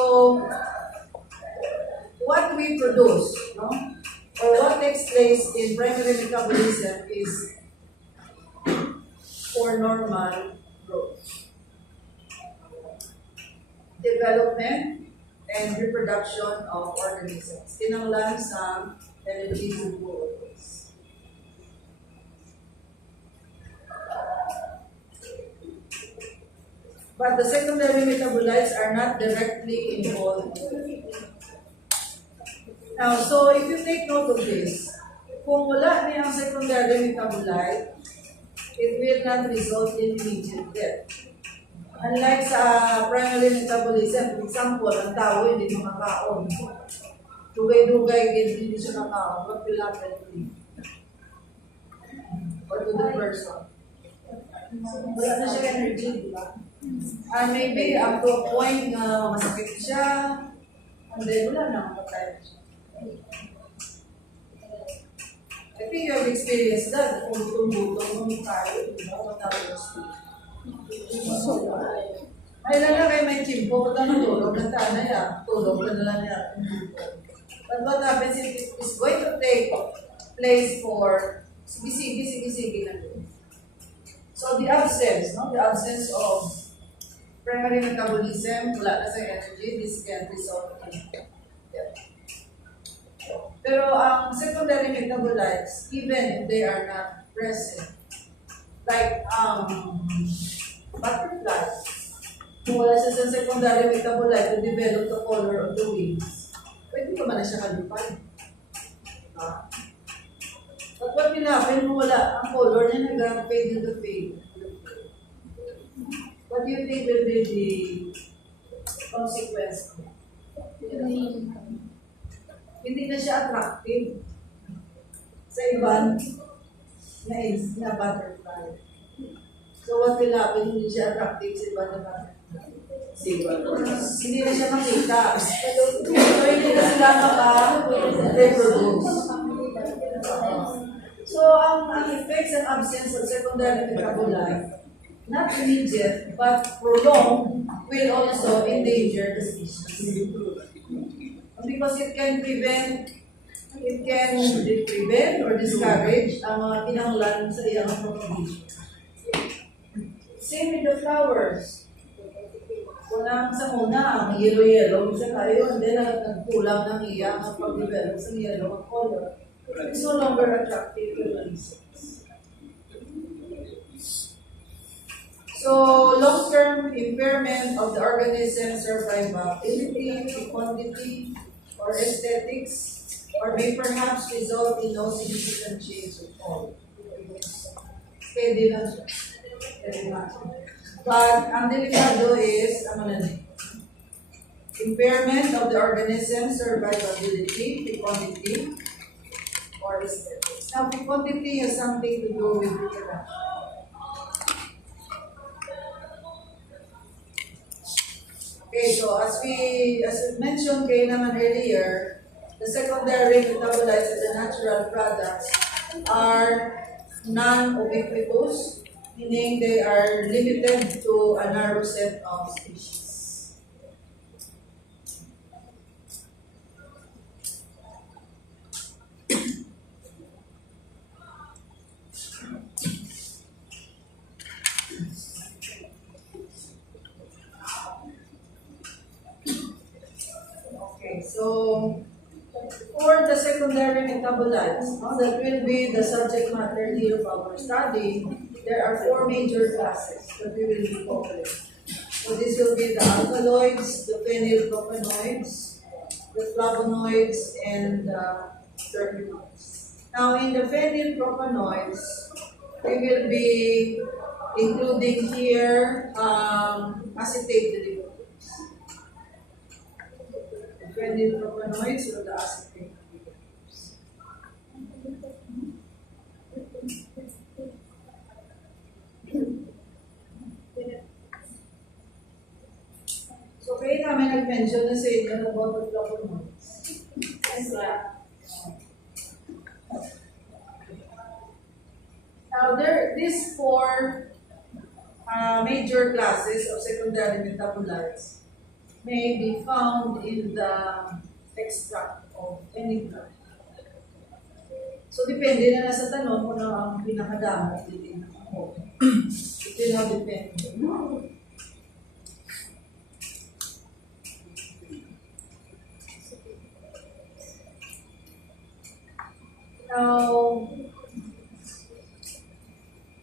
what we produce, no? Or what takes place in primary metabolism is for normal growth, development, and reproduction of organisms. Kinanglan sa energy to grow. But the secondary metabolites are not directly involved. Now, so if you take note of this, kung wala niya ang secondary metabolite, it will not result in immediate death. Unlike sa primary metabolism, for example, ang tao hindi makakaon. Dugay-dugay, hindi siya nakaon. What will happen to him? Or to the person? Wala na siya energy, di ba? And maybe up to a point na masakit siya, and then wala na, makatay siya. I think you have experienced that. Kung butong-butong nung tayo, di ba? Matapos. May lalagay may chimpo, pag tulog na tayo niya, tulog na lang niya. But what happens if it's going to take place for sige na doon. So the absence, no? The absence of primary metabolism, wala na sa energy, this can result in death. Pero ang secondary metabolites, even if they are not present, like butterflies, kung wala siya sa secondary metabolite to develop the color of the wings, pwede pa man na siya kalipad. But what will happen kung wala ang color niya nag-fade to fade? What do you think will be the consequence? Hindi na siya attractive sa ibang na butterfly. So what will happen? Hindi siya attractive sa ibang na butterfly. Hindi na siya makita. So hindi na sila maka-reproduce. So ang effects and absence of secondary metabolite, not immediate but prolonged, will also endanger the species. Because it can prevent or discourage ang mga kinanglan sa iyang propagation. Same with the flowers. Kung sa muna, ang yellow, isa tayo, and then nagkulang ng iyang pag-develop sa yellow color. It's no longer attractive to the insects. So, long-term impairment of the organism's survivability, quantity, or aesthetics, or may perhaps result in no significant change at all. Steady lang siya. Steady lang siya. But ang delikado is, impairment of the organism's survivability, quantity, or aesthetics. Now, quantity has something to do with reproduction. Okay, so as we mentioned kayo naman earlier, the secondary metabolites of the natural products are non-ubiquitous, meaning they are limited to a narrow set of species. So, for the secondary metabolites, that will be the subject matter here of our study, there are 4 major classes that we will be covering. So this will be the alkaloids, the phenylpropanoids, the flavonoids, and the terpenoids. Now, in the phenylpropanoids, we will be including here acetate derivatives. Phenylpropanoids or the acetate derivatives. So, kaya namin nag-mention na sa inyo about the flavonoids. Yes, now, these 4 major classes of secondary metabolites may be found in the extract of any plant. So, depende na sa tanong kung ano ang pinakadami din ako. It will not depend. Now,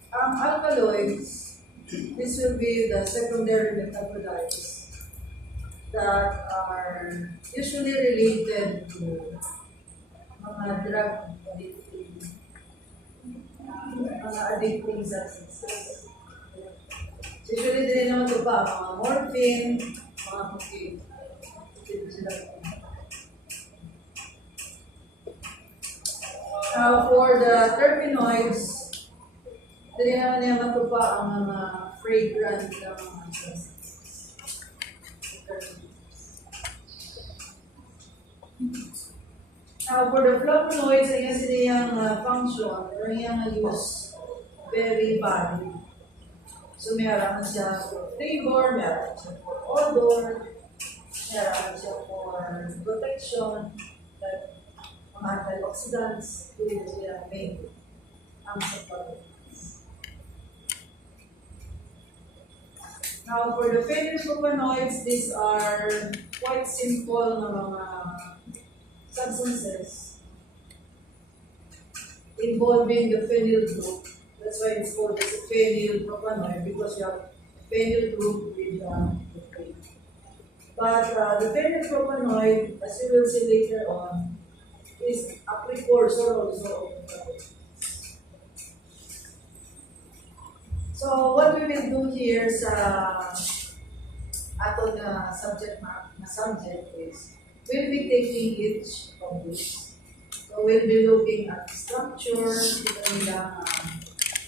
ang alkaloids, this will be the secondary metabolites that are usually related to mga drug addictive mga addicting substances. So, usually din naman ito pa, mga morphine, mga cocaine. Now, for the terpenoids, din naman ito pa ang mga fragrant na mga substances. Now, for the flavonoids, ay kasi niyang function, or niyang use, very varied. So, meron siya for flavor, meron siya for odor, meron siya for protection, like mga antioxidants, yun siya main ang flavonoids. Now, for the phenylflavonoids, these are quite simple na mga substances involving the phenyl group. That's why it's called as a phenylpropanoid, because you have phenyl group with the phenol. But the phenylpropanoid, as you will see later on, is a precursor also of the. So what we will do here sa ato na subject is we'll be taking each of these. So we'll be looking at structure, and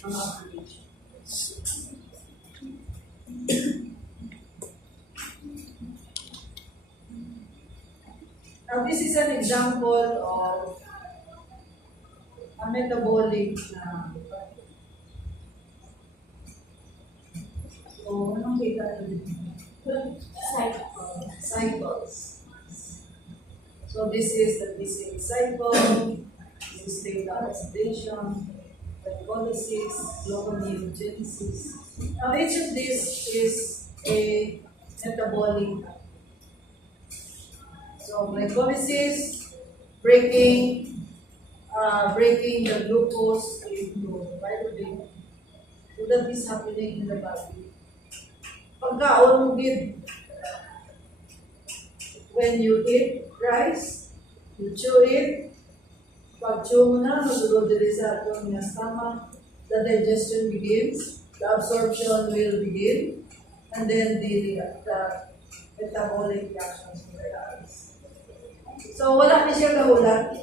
mga applications. Now this is an example of a metabolic so anong kita dito? Cycles. So this is the PCA cycle, this is beta oxidation, glycolysis, gluconeogenesis. Now each of these is a metabolic. So glycolysis, breaking the glucose into pyruvate. So that is happening in the body. Pagkaon mo gid, when you eat rice, you chew it. Pag chew mo na, masulod din sa atong stomach, the digestion begins, the absorption will begin, and then the metabolic reactions will arise. So, wala na siya kahulat.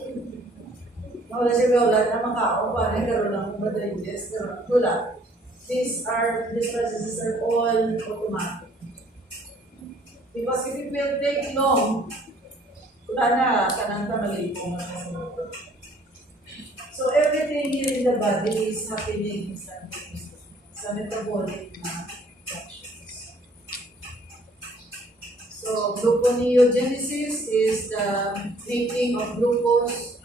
Wala siya kahulat na makaon pa rin karoon ng ma-digest. Wala. These processes are all automatic. Because if it will take long, wala na, kanang tamalito. So everything here in the body is happening sa metabolic reactions. So gluconeogenesis is the making of glucose.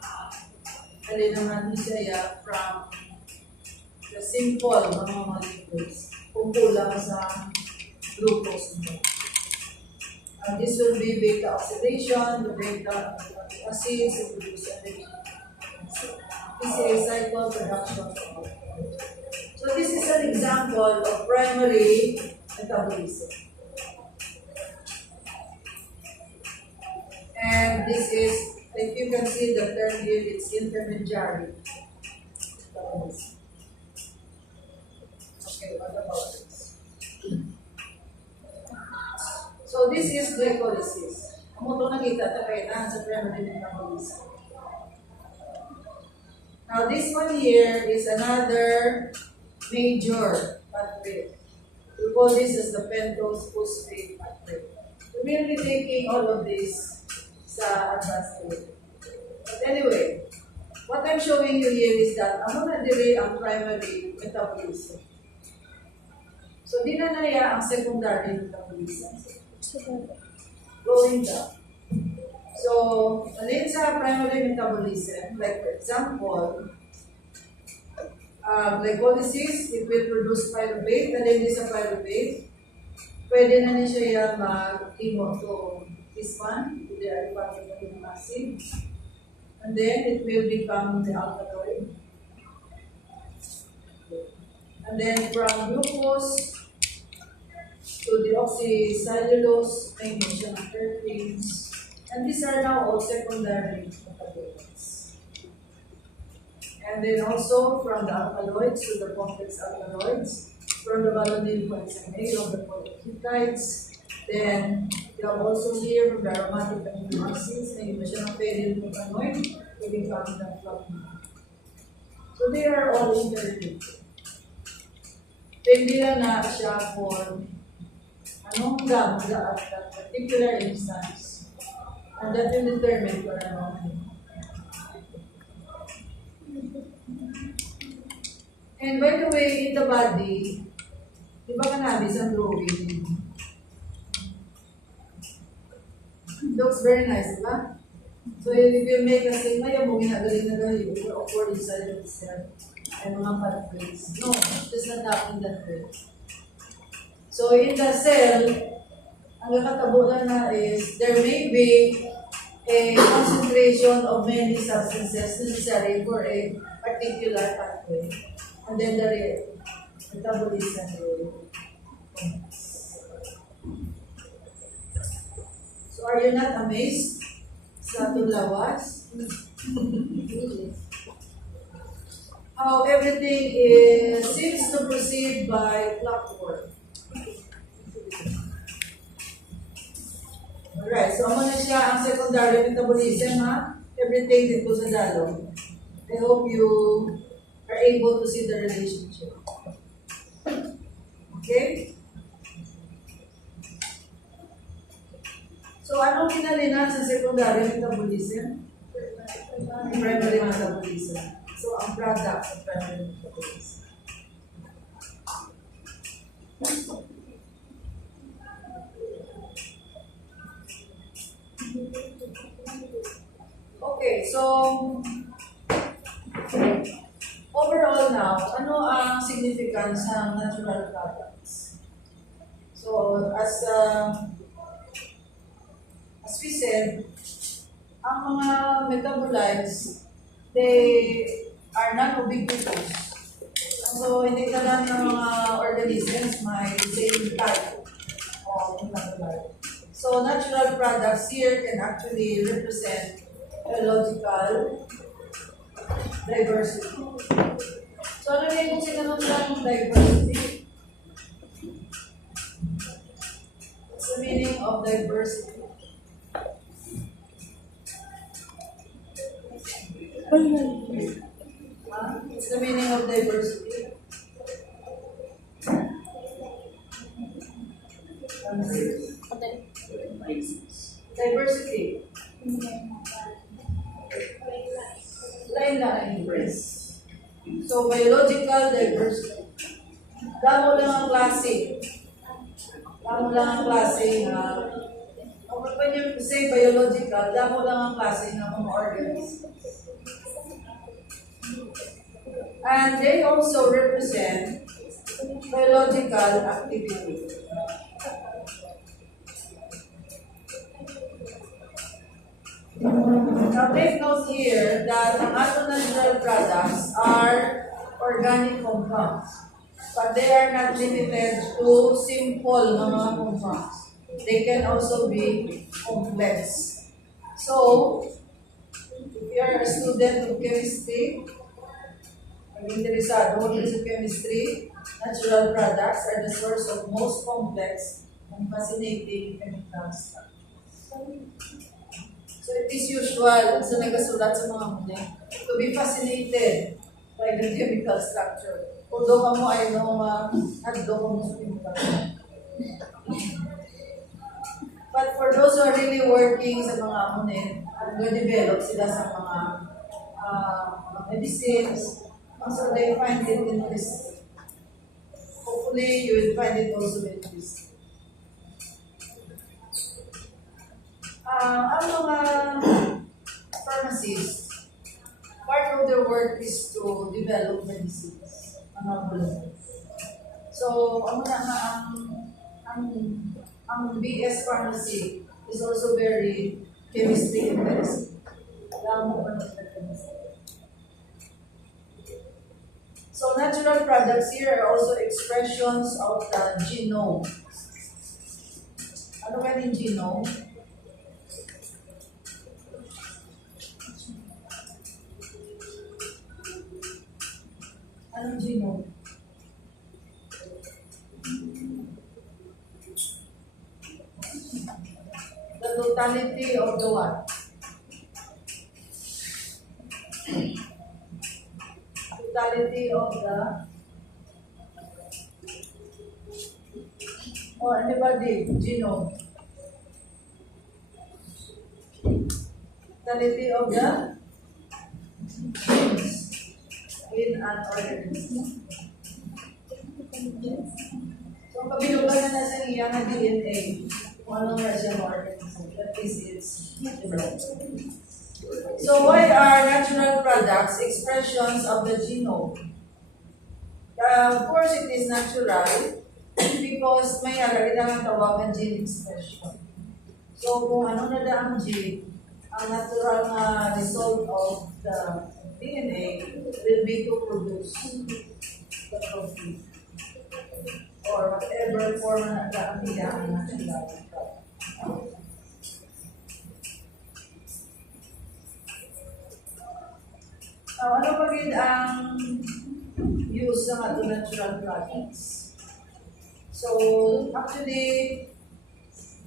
Alin naman siya from the simple mga molecules kung kulang sa glucose nito. This will be beta oxidation, the beta acids will produce energy. PCA cycle production. So this is an example of primary metabolism. And this is, if you can see the term here, it's intermediary metabolism. Okay, what about this? So this is glycolysis. Amo to nakita ta kay sa primary metabolism. Now this one here is another major pathway. We call this as the pentose phosphate pathway. We will be taking all of this sa advanced level. But anyway, what I'm showing you here is that amo na diri ang primary metabolism. So di na naya ang secondary metabolism. Going down. So, alin sa primary metabolism, like for example, glycolysis, it will produce pyruvate, alin din sa pyruvate, pwede na siya mag-imo to this one, to the aliphatic amino acid, and then it will become the alkaloid. And then from glucose to the oxycellulose, may siya ng terpenes. And these are now all secondary metabolites. And then also from the alkaloids to the complex alkaloids, from the volatile polycyclic of the polypeptides. Then you have also here from the aromatic amino acids, na iba siya ng phenyl butanoid, pwedeng found in flavonoid. So they are all interrelated. Pwede lang na siya for anong gamit at that particular instance. And that will determine kung ano. And by the way, in the body, di ba cannabis ang drawing? Looks very nice, di ba? So if you make a stigma, yung mong ginagaling na gano'n, you will awkward inside of the cell. Ay mga pathways. No, it does not happen that way. So in the cell, ang nakatabunan na is, there may be a concentration of many substances necessary for a particular pathway. And then the metabolism will. So are you not amazed sa tulawas? How everything seems to proceed by clockwork. Alright, so ano na siya ang secondary metabolism, ha? Everything dito sa dalo. I hope you are able to see the relationship. Okay? So, anong kinalinan sa secondary metabolism? Primary metabolism. So, ang product of primary metabolism. Okay, so overall now, ano ang significance ng natural products? So, as we said, ang mga metabolites, they are non-ubiquitous. So, hindi ka lang ng mga organisms may same type of metabolite. So, natural products here can actually represent biological diversity. So, ano na yung sinanong ng diversity? What's the meaning of diversity? What's the meaning of diversity? Diversity. Line. So, biological diversity. Damo lang ang klase. When you say biological, damo lang ang klase ng mga organisms. And they also represent biological activity. Now take note here that ang ating natural products are organic compounds. But they are not limited to simple na mga compounds. They can also be complex. So, if you are a student of chemistry, interesado sa chemistry, natural products are the source of most complex and fascinating chemicals. So it is usual sa nagasulat sa mga muli to be fascinated by the chemical structure. Although kamo ay nado mo sa chemical. But for those who are really working sa mga muli, nag-develop sila sa mga medicines, so they find it interesting. Hopefully, you will find it also interesting. Ang mga pharmacists, part of their work is to develop medicines. So, ang BS Pharmacy is also very chemistry interesting. So, natural products here are also expressions of the genome. Ano ba yung genome? Anong genome? The totality of the what? Totality of the or anybody genome. Totality of the genes in an organism. So, kabilugan na sa iya na DNA, kung ano nga siya ng organism, that is its difference. So, why are natural products expressions of the genome? Of course, it is natural because may rin ang tawagan gene expression. So, kung ano na ang gene, ang natural na result of the DNA will be to produce the protein or whatever form na ang natural. Ano pa rin ang use ng ato natural products? So, actually,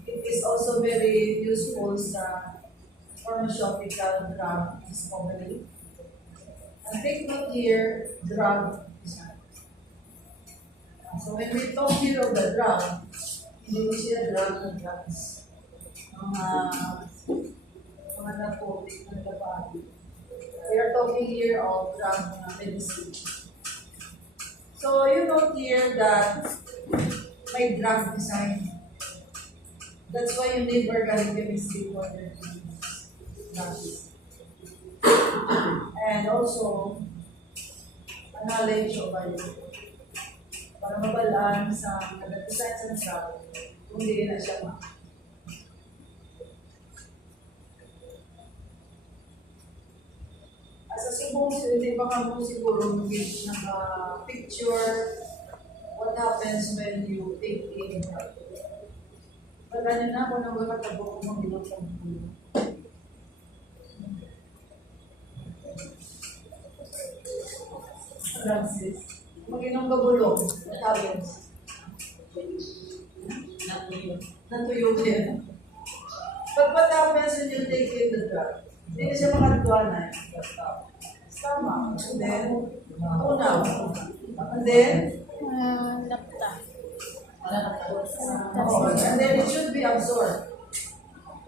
it is also very useful sa pharmaceutical drug discovery. And take note here, drug design. So, when we talk here of the drug, hindi ko siya drug ng drugs. Mga narcotic na labari. We are talking here of drug medicine. So you note here that may drug design. That's why you need organic chemistry for your drugs. And also, a knowledge of biology. Para mabalaan sa nag-design sa drug, kung hindi na siya Sa Cebu, hindi pa kami siguro naka-picture what happens when you take in drugs. Pagka nyo na kung nang makatabo kung mag-ilog sa bulo. Francis, mag-inom ka bulong. What happens? Natuyo din. But what happens when you take in the drug? Hindi na siya makatuwa na tama. And then, tunaw. And then, Lapta. and then it should be absorbed.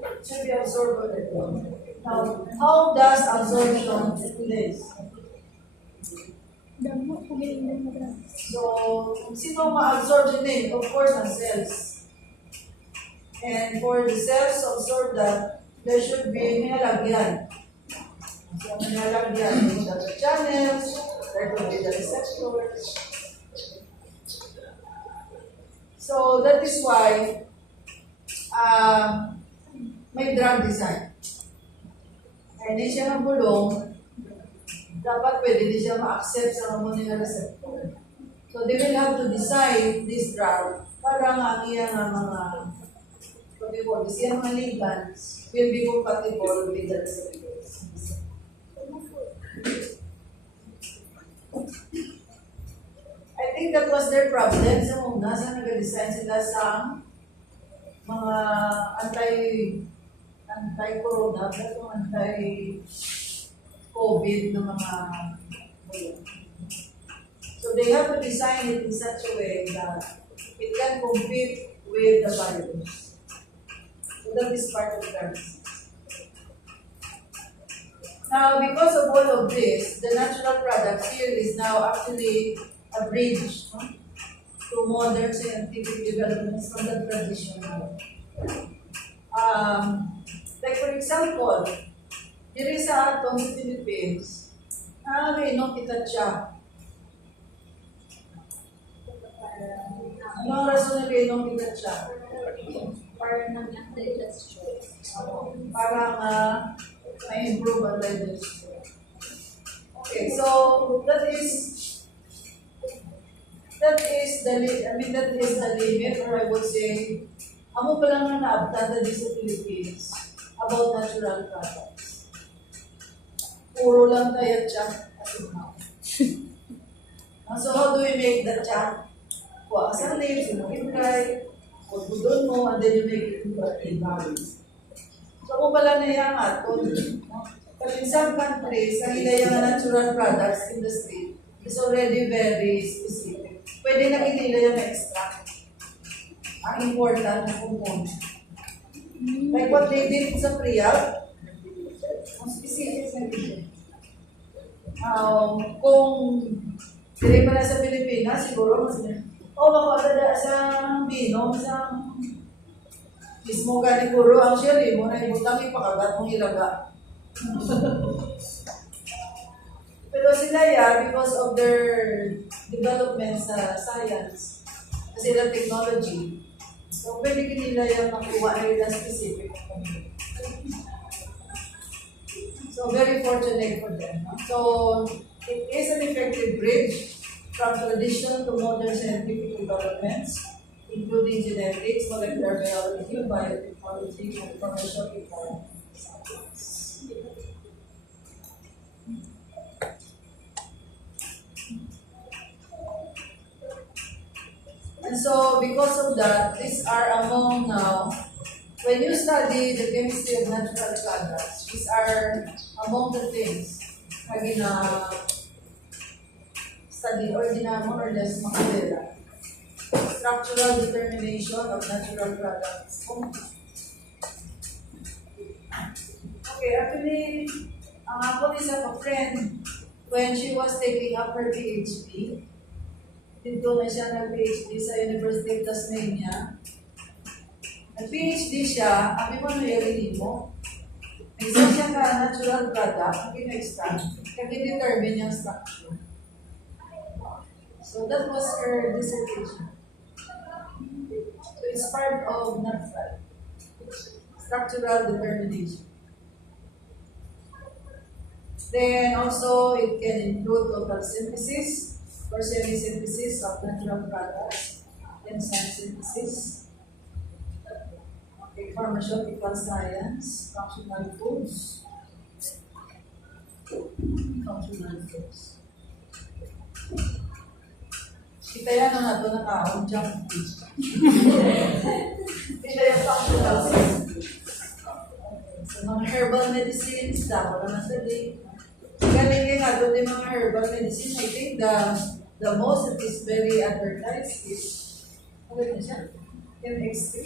It should be absorbed by the body. Now, how does absorption take place? Damo, kumiling na So, sino ma-absorb din? Of course, ang cells. And for the cells to absorb that, there should be nilalagyan. So, nilalagyan, these are the channels, there could be the receptors. So, that is why may drug design. Kaya hindi siya ng bulong, dapat pwede din siya ma-accept sa mga receptor. So, they will have to decide this drug para nga ang iyang mga mga ligands will be compatible with the receptors. I think that was their problem sa muna sa nag-design sila sa mga anti-corona, pero anti-COVID na mga So they have to design it in such a way that it can compete with the virus. So that is part of the process. Now, because of all of this, the natural products here is now actually a bridge to modern scientific developments from the traditional. Like for example, here is sa atong sa Philippines, inom kita siya. Anong rason na inom kita siya? Para ng digestion. Para ma-improve ang digestion. Okay, so that is the limit, or I would say, amo pa lang na naabtada din sa Philippines about natural products. Puro lang tayo siya as of now. So how do we make the chat? Kuha ka sa names, sinukitry, pagpudon mo, and then you make it into a trade values. So kung pala nayangat, but in some countries, ang ilayang natural products industry is already very specific. Pwede na inila yung extract. Ang important na component. Like what they did sa Priap, ang specific sa ito. Kung dire pa na sa Pilipinas, siguro mas makuha sa bino, sa mismo gani puro ang sherry mo na ibutang ipakagat mong ilaga. Pero sila because of their development sa science, kasi ng technology, so pwede nila yung makuha na yung specific. So very fortunate for them. So it is an effective bridge from traditional to modern scientific developments, including genetics, molecular biology, biotechnology, and commercial economics. And so, because of that, these are among now, when you study the chemistry of natural products, these are among the things na study or more or less makilala. Structural determination of natural products. Okay, actually, ako is a friend when she was taking up her PhD. Dito na siya nag-PhD sa University of Tasmania. Nag-PhD siya, abi mo nairin mo. Isa siya ka natural product, ang kina-extract, kaki-determine yung structure. So that was her dissertation. So it's part of natural structural determination. Then also it can include total synthesis or semi-synthesis of natural products, enzyme synthesis, okay, pharmaceutical science, functional foods. Kita yan ang nato na kaon, junk food. Kita yung functional science. So mga herbal medicines, damo naman sa day. Galing nga doon yung mga herbal medicine, I think the most that is very advertised is, ano na siya? MX3.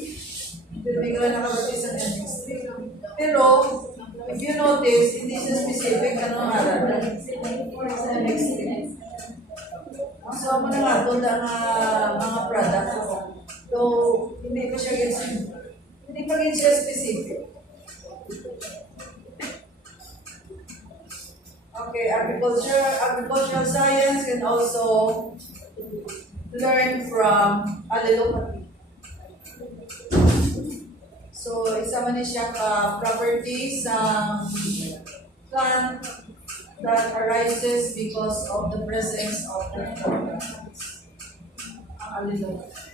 Pero may gawa nakabati sa MX3. Pero, if you notice, hindi siya specific ano nga sa MX3. So, ako na nga doon ang mga products. So, hindi pa siya specific. Okay, agricultural science can also learn from allelopathy. So, isa man siya ka properties ng plant that arises because of the presence of the allelopathy.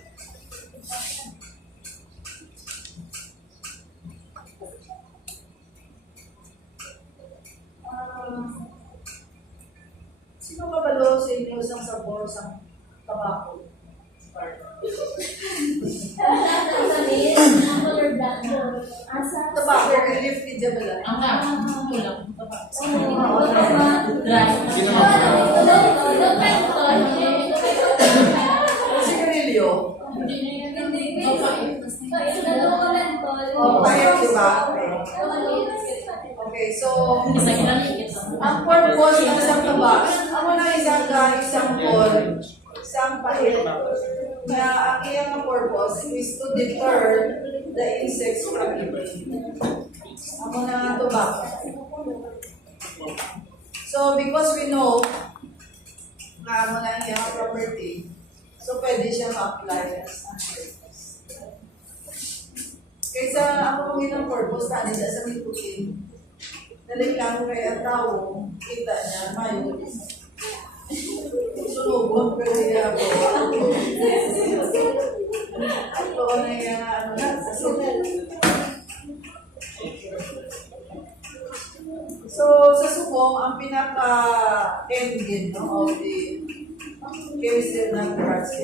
Sino kabalo sa inyo isang sabor sa tabako? Tabako, relief ni Jabala. Ang kulang. Sigarilyo. Payat, diba? Okay, so, ang purpose ng isang taba, ako na isang pahit, na ang iyang purpose is to deter the insects from eating. Ako na tobacco. So, because we know na mo na iyang property, so pwede siya ma-apply as a purpose. Kaysa ako kung iyang purpose, tani na sa nicotine, naliglang kaya tao, kita niya, mayroon. Sunubot, pero iya ako. Ito na yung ano na, So, sa subong, ang pinaka-end din, no, of the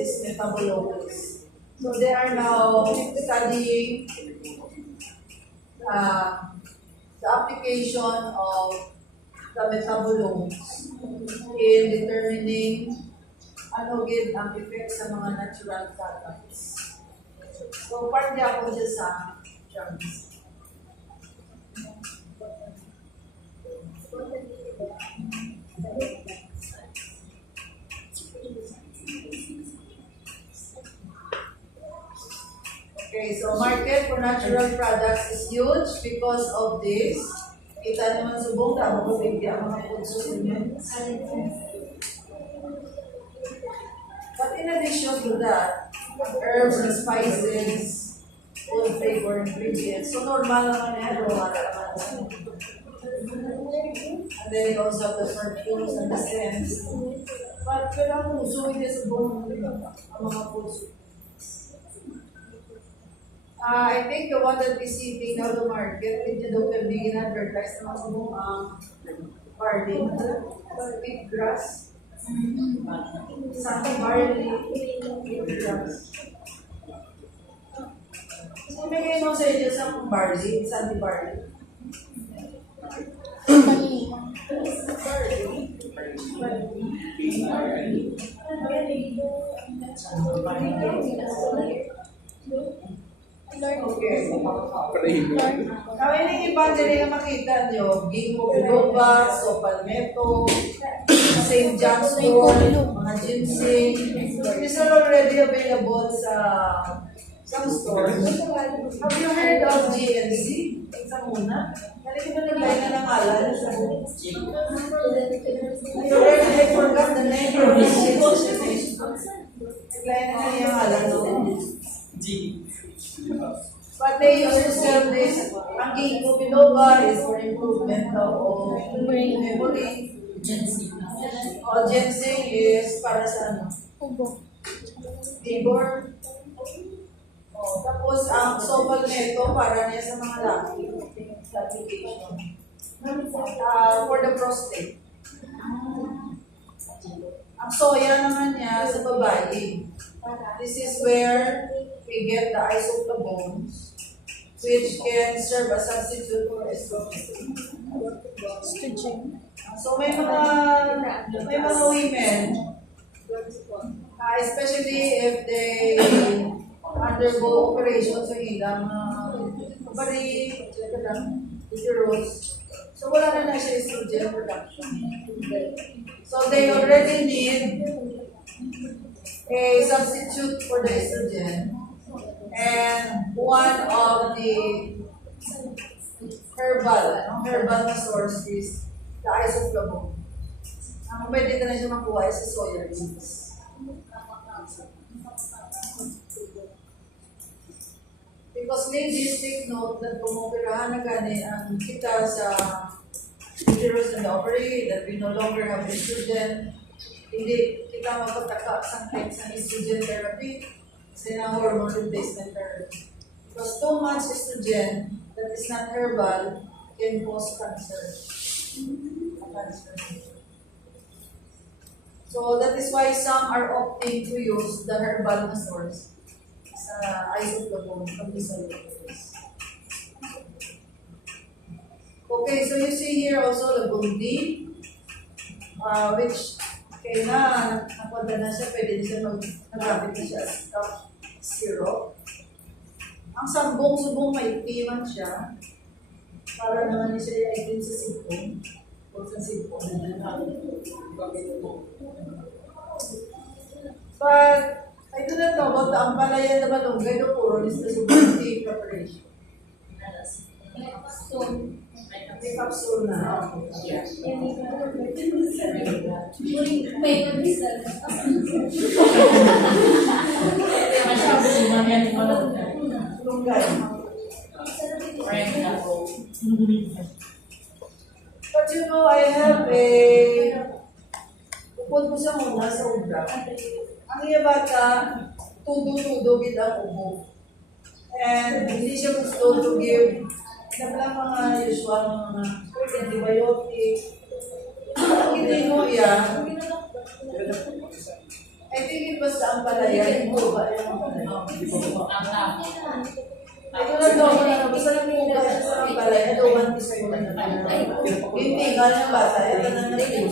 is metabolomics. So they are now studying the application of the metabolomics in determining ano gid ang effect sa mga natural products. So part niya ako dyan sa drugs. Okay, so market for natural products is huge because of this. Kita naman subong tama ko bigyan ang mga food supplements. But in addition to that, herbs and spices, food flavor ingredients. So normal naman yan, and then you also have the perfumes and the scents. But kailangan mo usuin din sa buong ang mga food supplements. I think the one that we see taking out the market, hindi daw pwedeng in-advertise naman sa buong barley, wheat grass, something barley, wheat grass. So may kayo sa inyo sa barley, sandy barley. Okay. Kami na iba dili na makita nyo, ginkgo biloba, sopalmeto, St. John's wort, mga ginseng. These are already available sa some stores. Have you heard of GNC? Isa muna. Nalito ba naglay na ng alam? I already forgot the name of the GNC. Naglay na nga yung alam. But they used to sell this. Ang ginkgo biloba is for improvement of memory. Ginseng is para sa ano? Vigor. Tapos ang sopalmeto para niya sa mga laki. Application. For the prostate. Ang soya naman niya sa babae. This is where we get the isoflavones, which can serve as substitute for estrogen. So may mga women, especially if they undergo operations sa ilang bari, uterus. So wala na siya estrogen production. So they already need a substitute for the estrogen, and one of the herbal na source is the isoflavone. Ang pwede ka na siya makuha is sa soya beans. Because ladies, take note that kung operahan na gani ang kita sa uterus and the ovary, that we no longer have estrogen, hindi kita mapataka sa types ng estrogen therapy kasi na hormone replacement therapy. Because too much estrogen that is not herbal can cause cancer. So that is why some are opting to use the herbal na source sa isoflavone from the cellulose. Okay, so you see here also Lagundi, which kaya napunta na siya, pwede siya mag-nagamit na siya as cough syrup. Ang sambong-subong maitiman siya, para naman siya i-itin sa sipon. Huwag sa sipon. But, I do not know about the ampalaya na malunggay no puro is the subong tea preparation. So, may capsule na. Lunggay. But you know, I have a upod ko siya muna sa ubra. Ang iya bata, tudo-tudo gid ang ubo. And hindi siya gusto to give mga usual mga antibiotic. Hindi mo iya. I think it was the Ampalayan. Ito ba? Ito na daw ko na. Basta namuha siya sa Ampalayan. Ito, 1 piece ko na. Hindi, nga na bata. Ito na natin.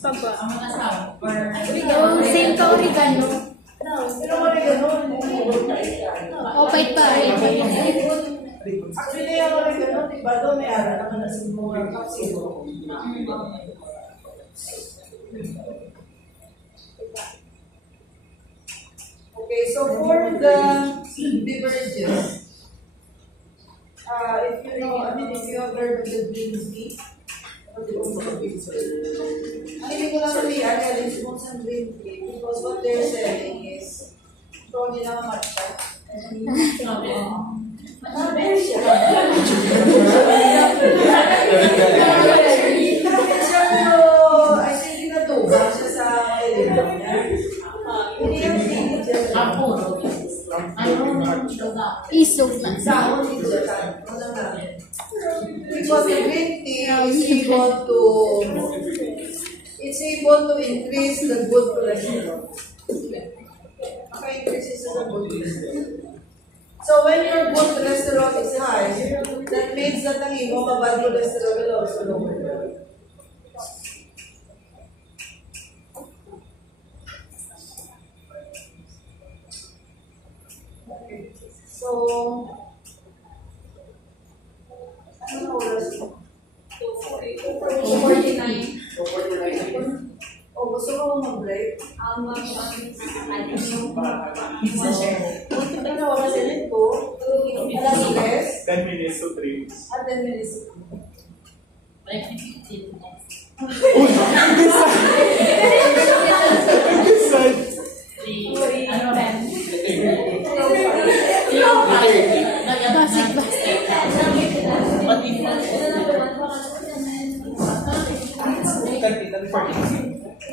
Paba. Ang mga asawa. Oh, same ka oregano. Pero kami gano'n. Oh, pait pa rin. Actually, yung oregano, diba? Doon may ara naman na mga kapsilo. Okay, so for the beverages, if you know, I mean, if you have heard of the green tea, ang hindi ko lang sabihan, kaya din smoke some green tea, because what they're selling is, ito hindi na matcha. Very siya. I think ginatuba siya sa elevator niya. Hindi yung tingin siya. Isog na. Sahon din siya. Walang namin. Because the green tea is able to increase the good cholesterol. Maka-increase the good cholesterol. So when your good cholesterol is high, that means that ang imo bad cholesterol will also lower. Okay. So, ano na oras mo? 249. O, gusto mo mag-break? Ano na oras ulit ko? Alas 3? 10 minutes to 3 minutes. 10 minutes. Like 15 minutes. Uy!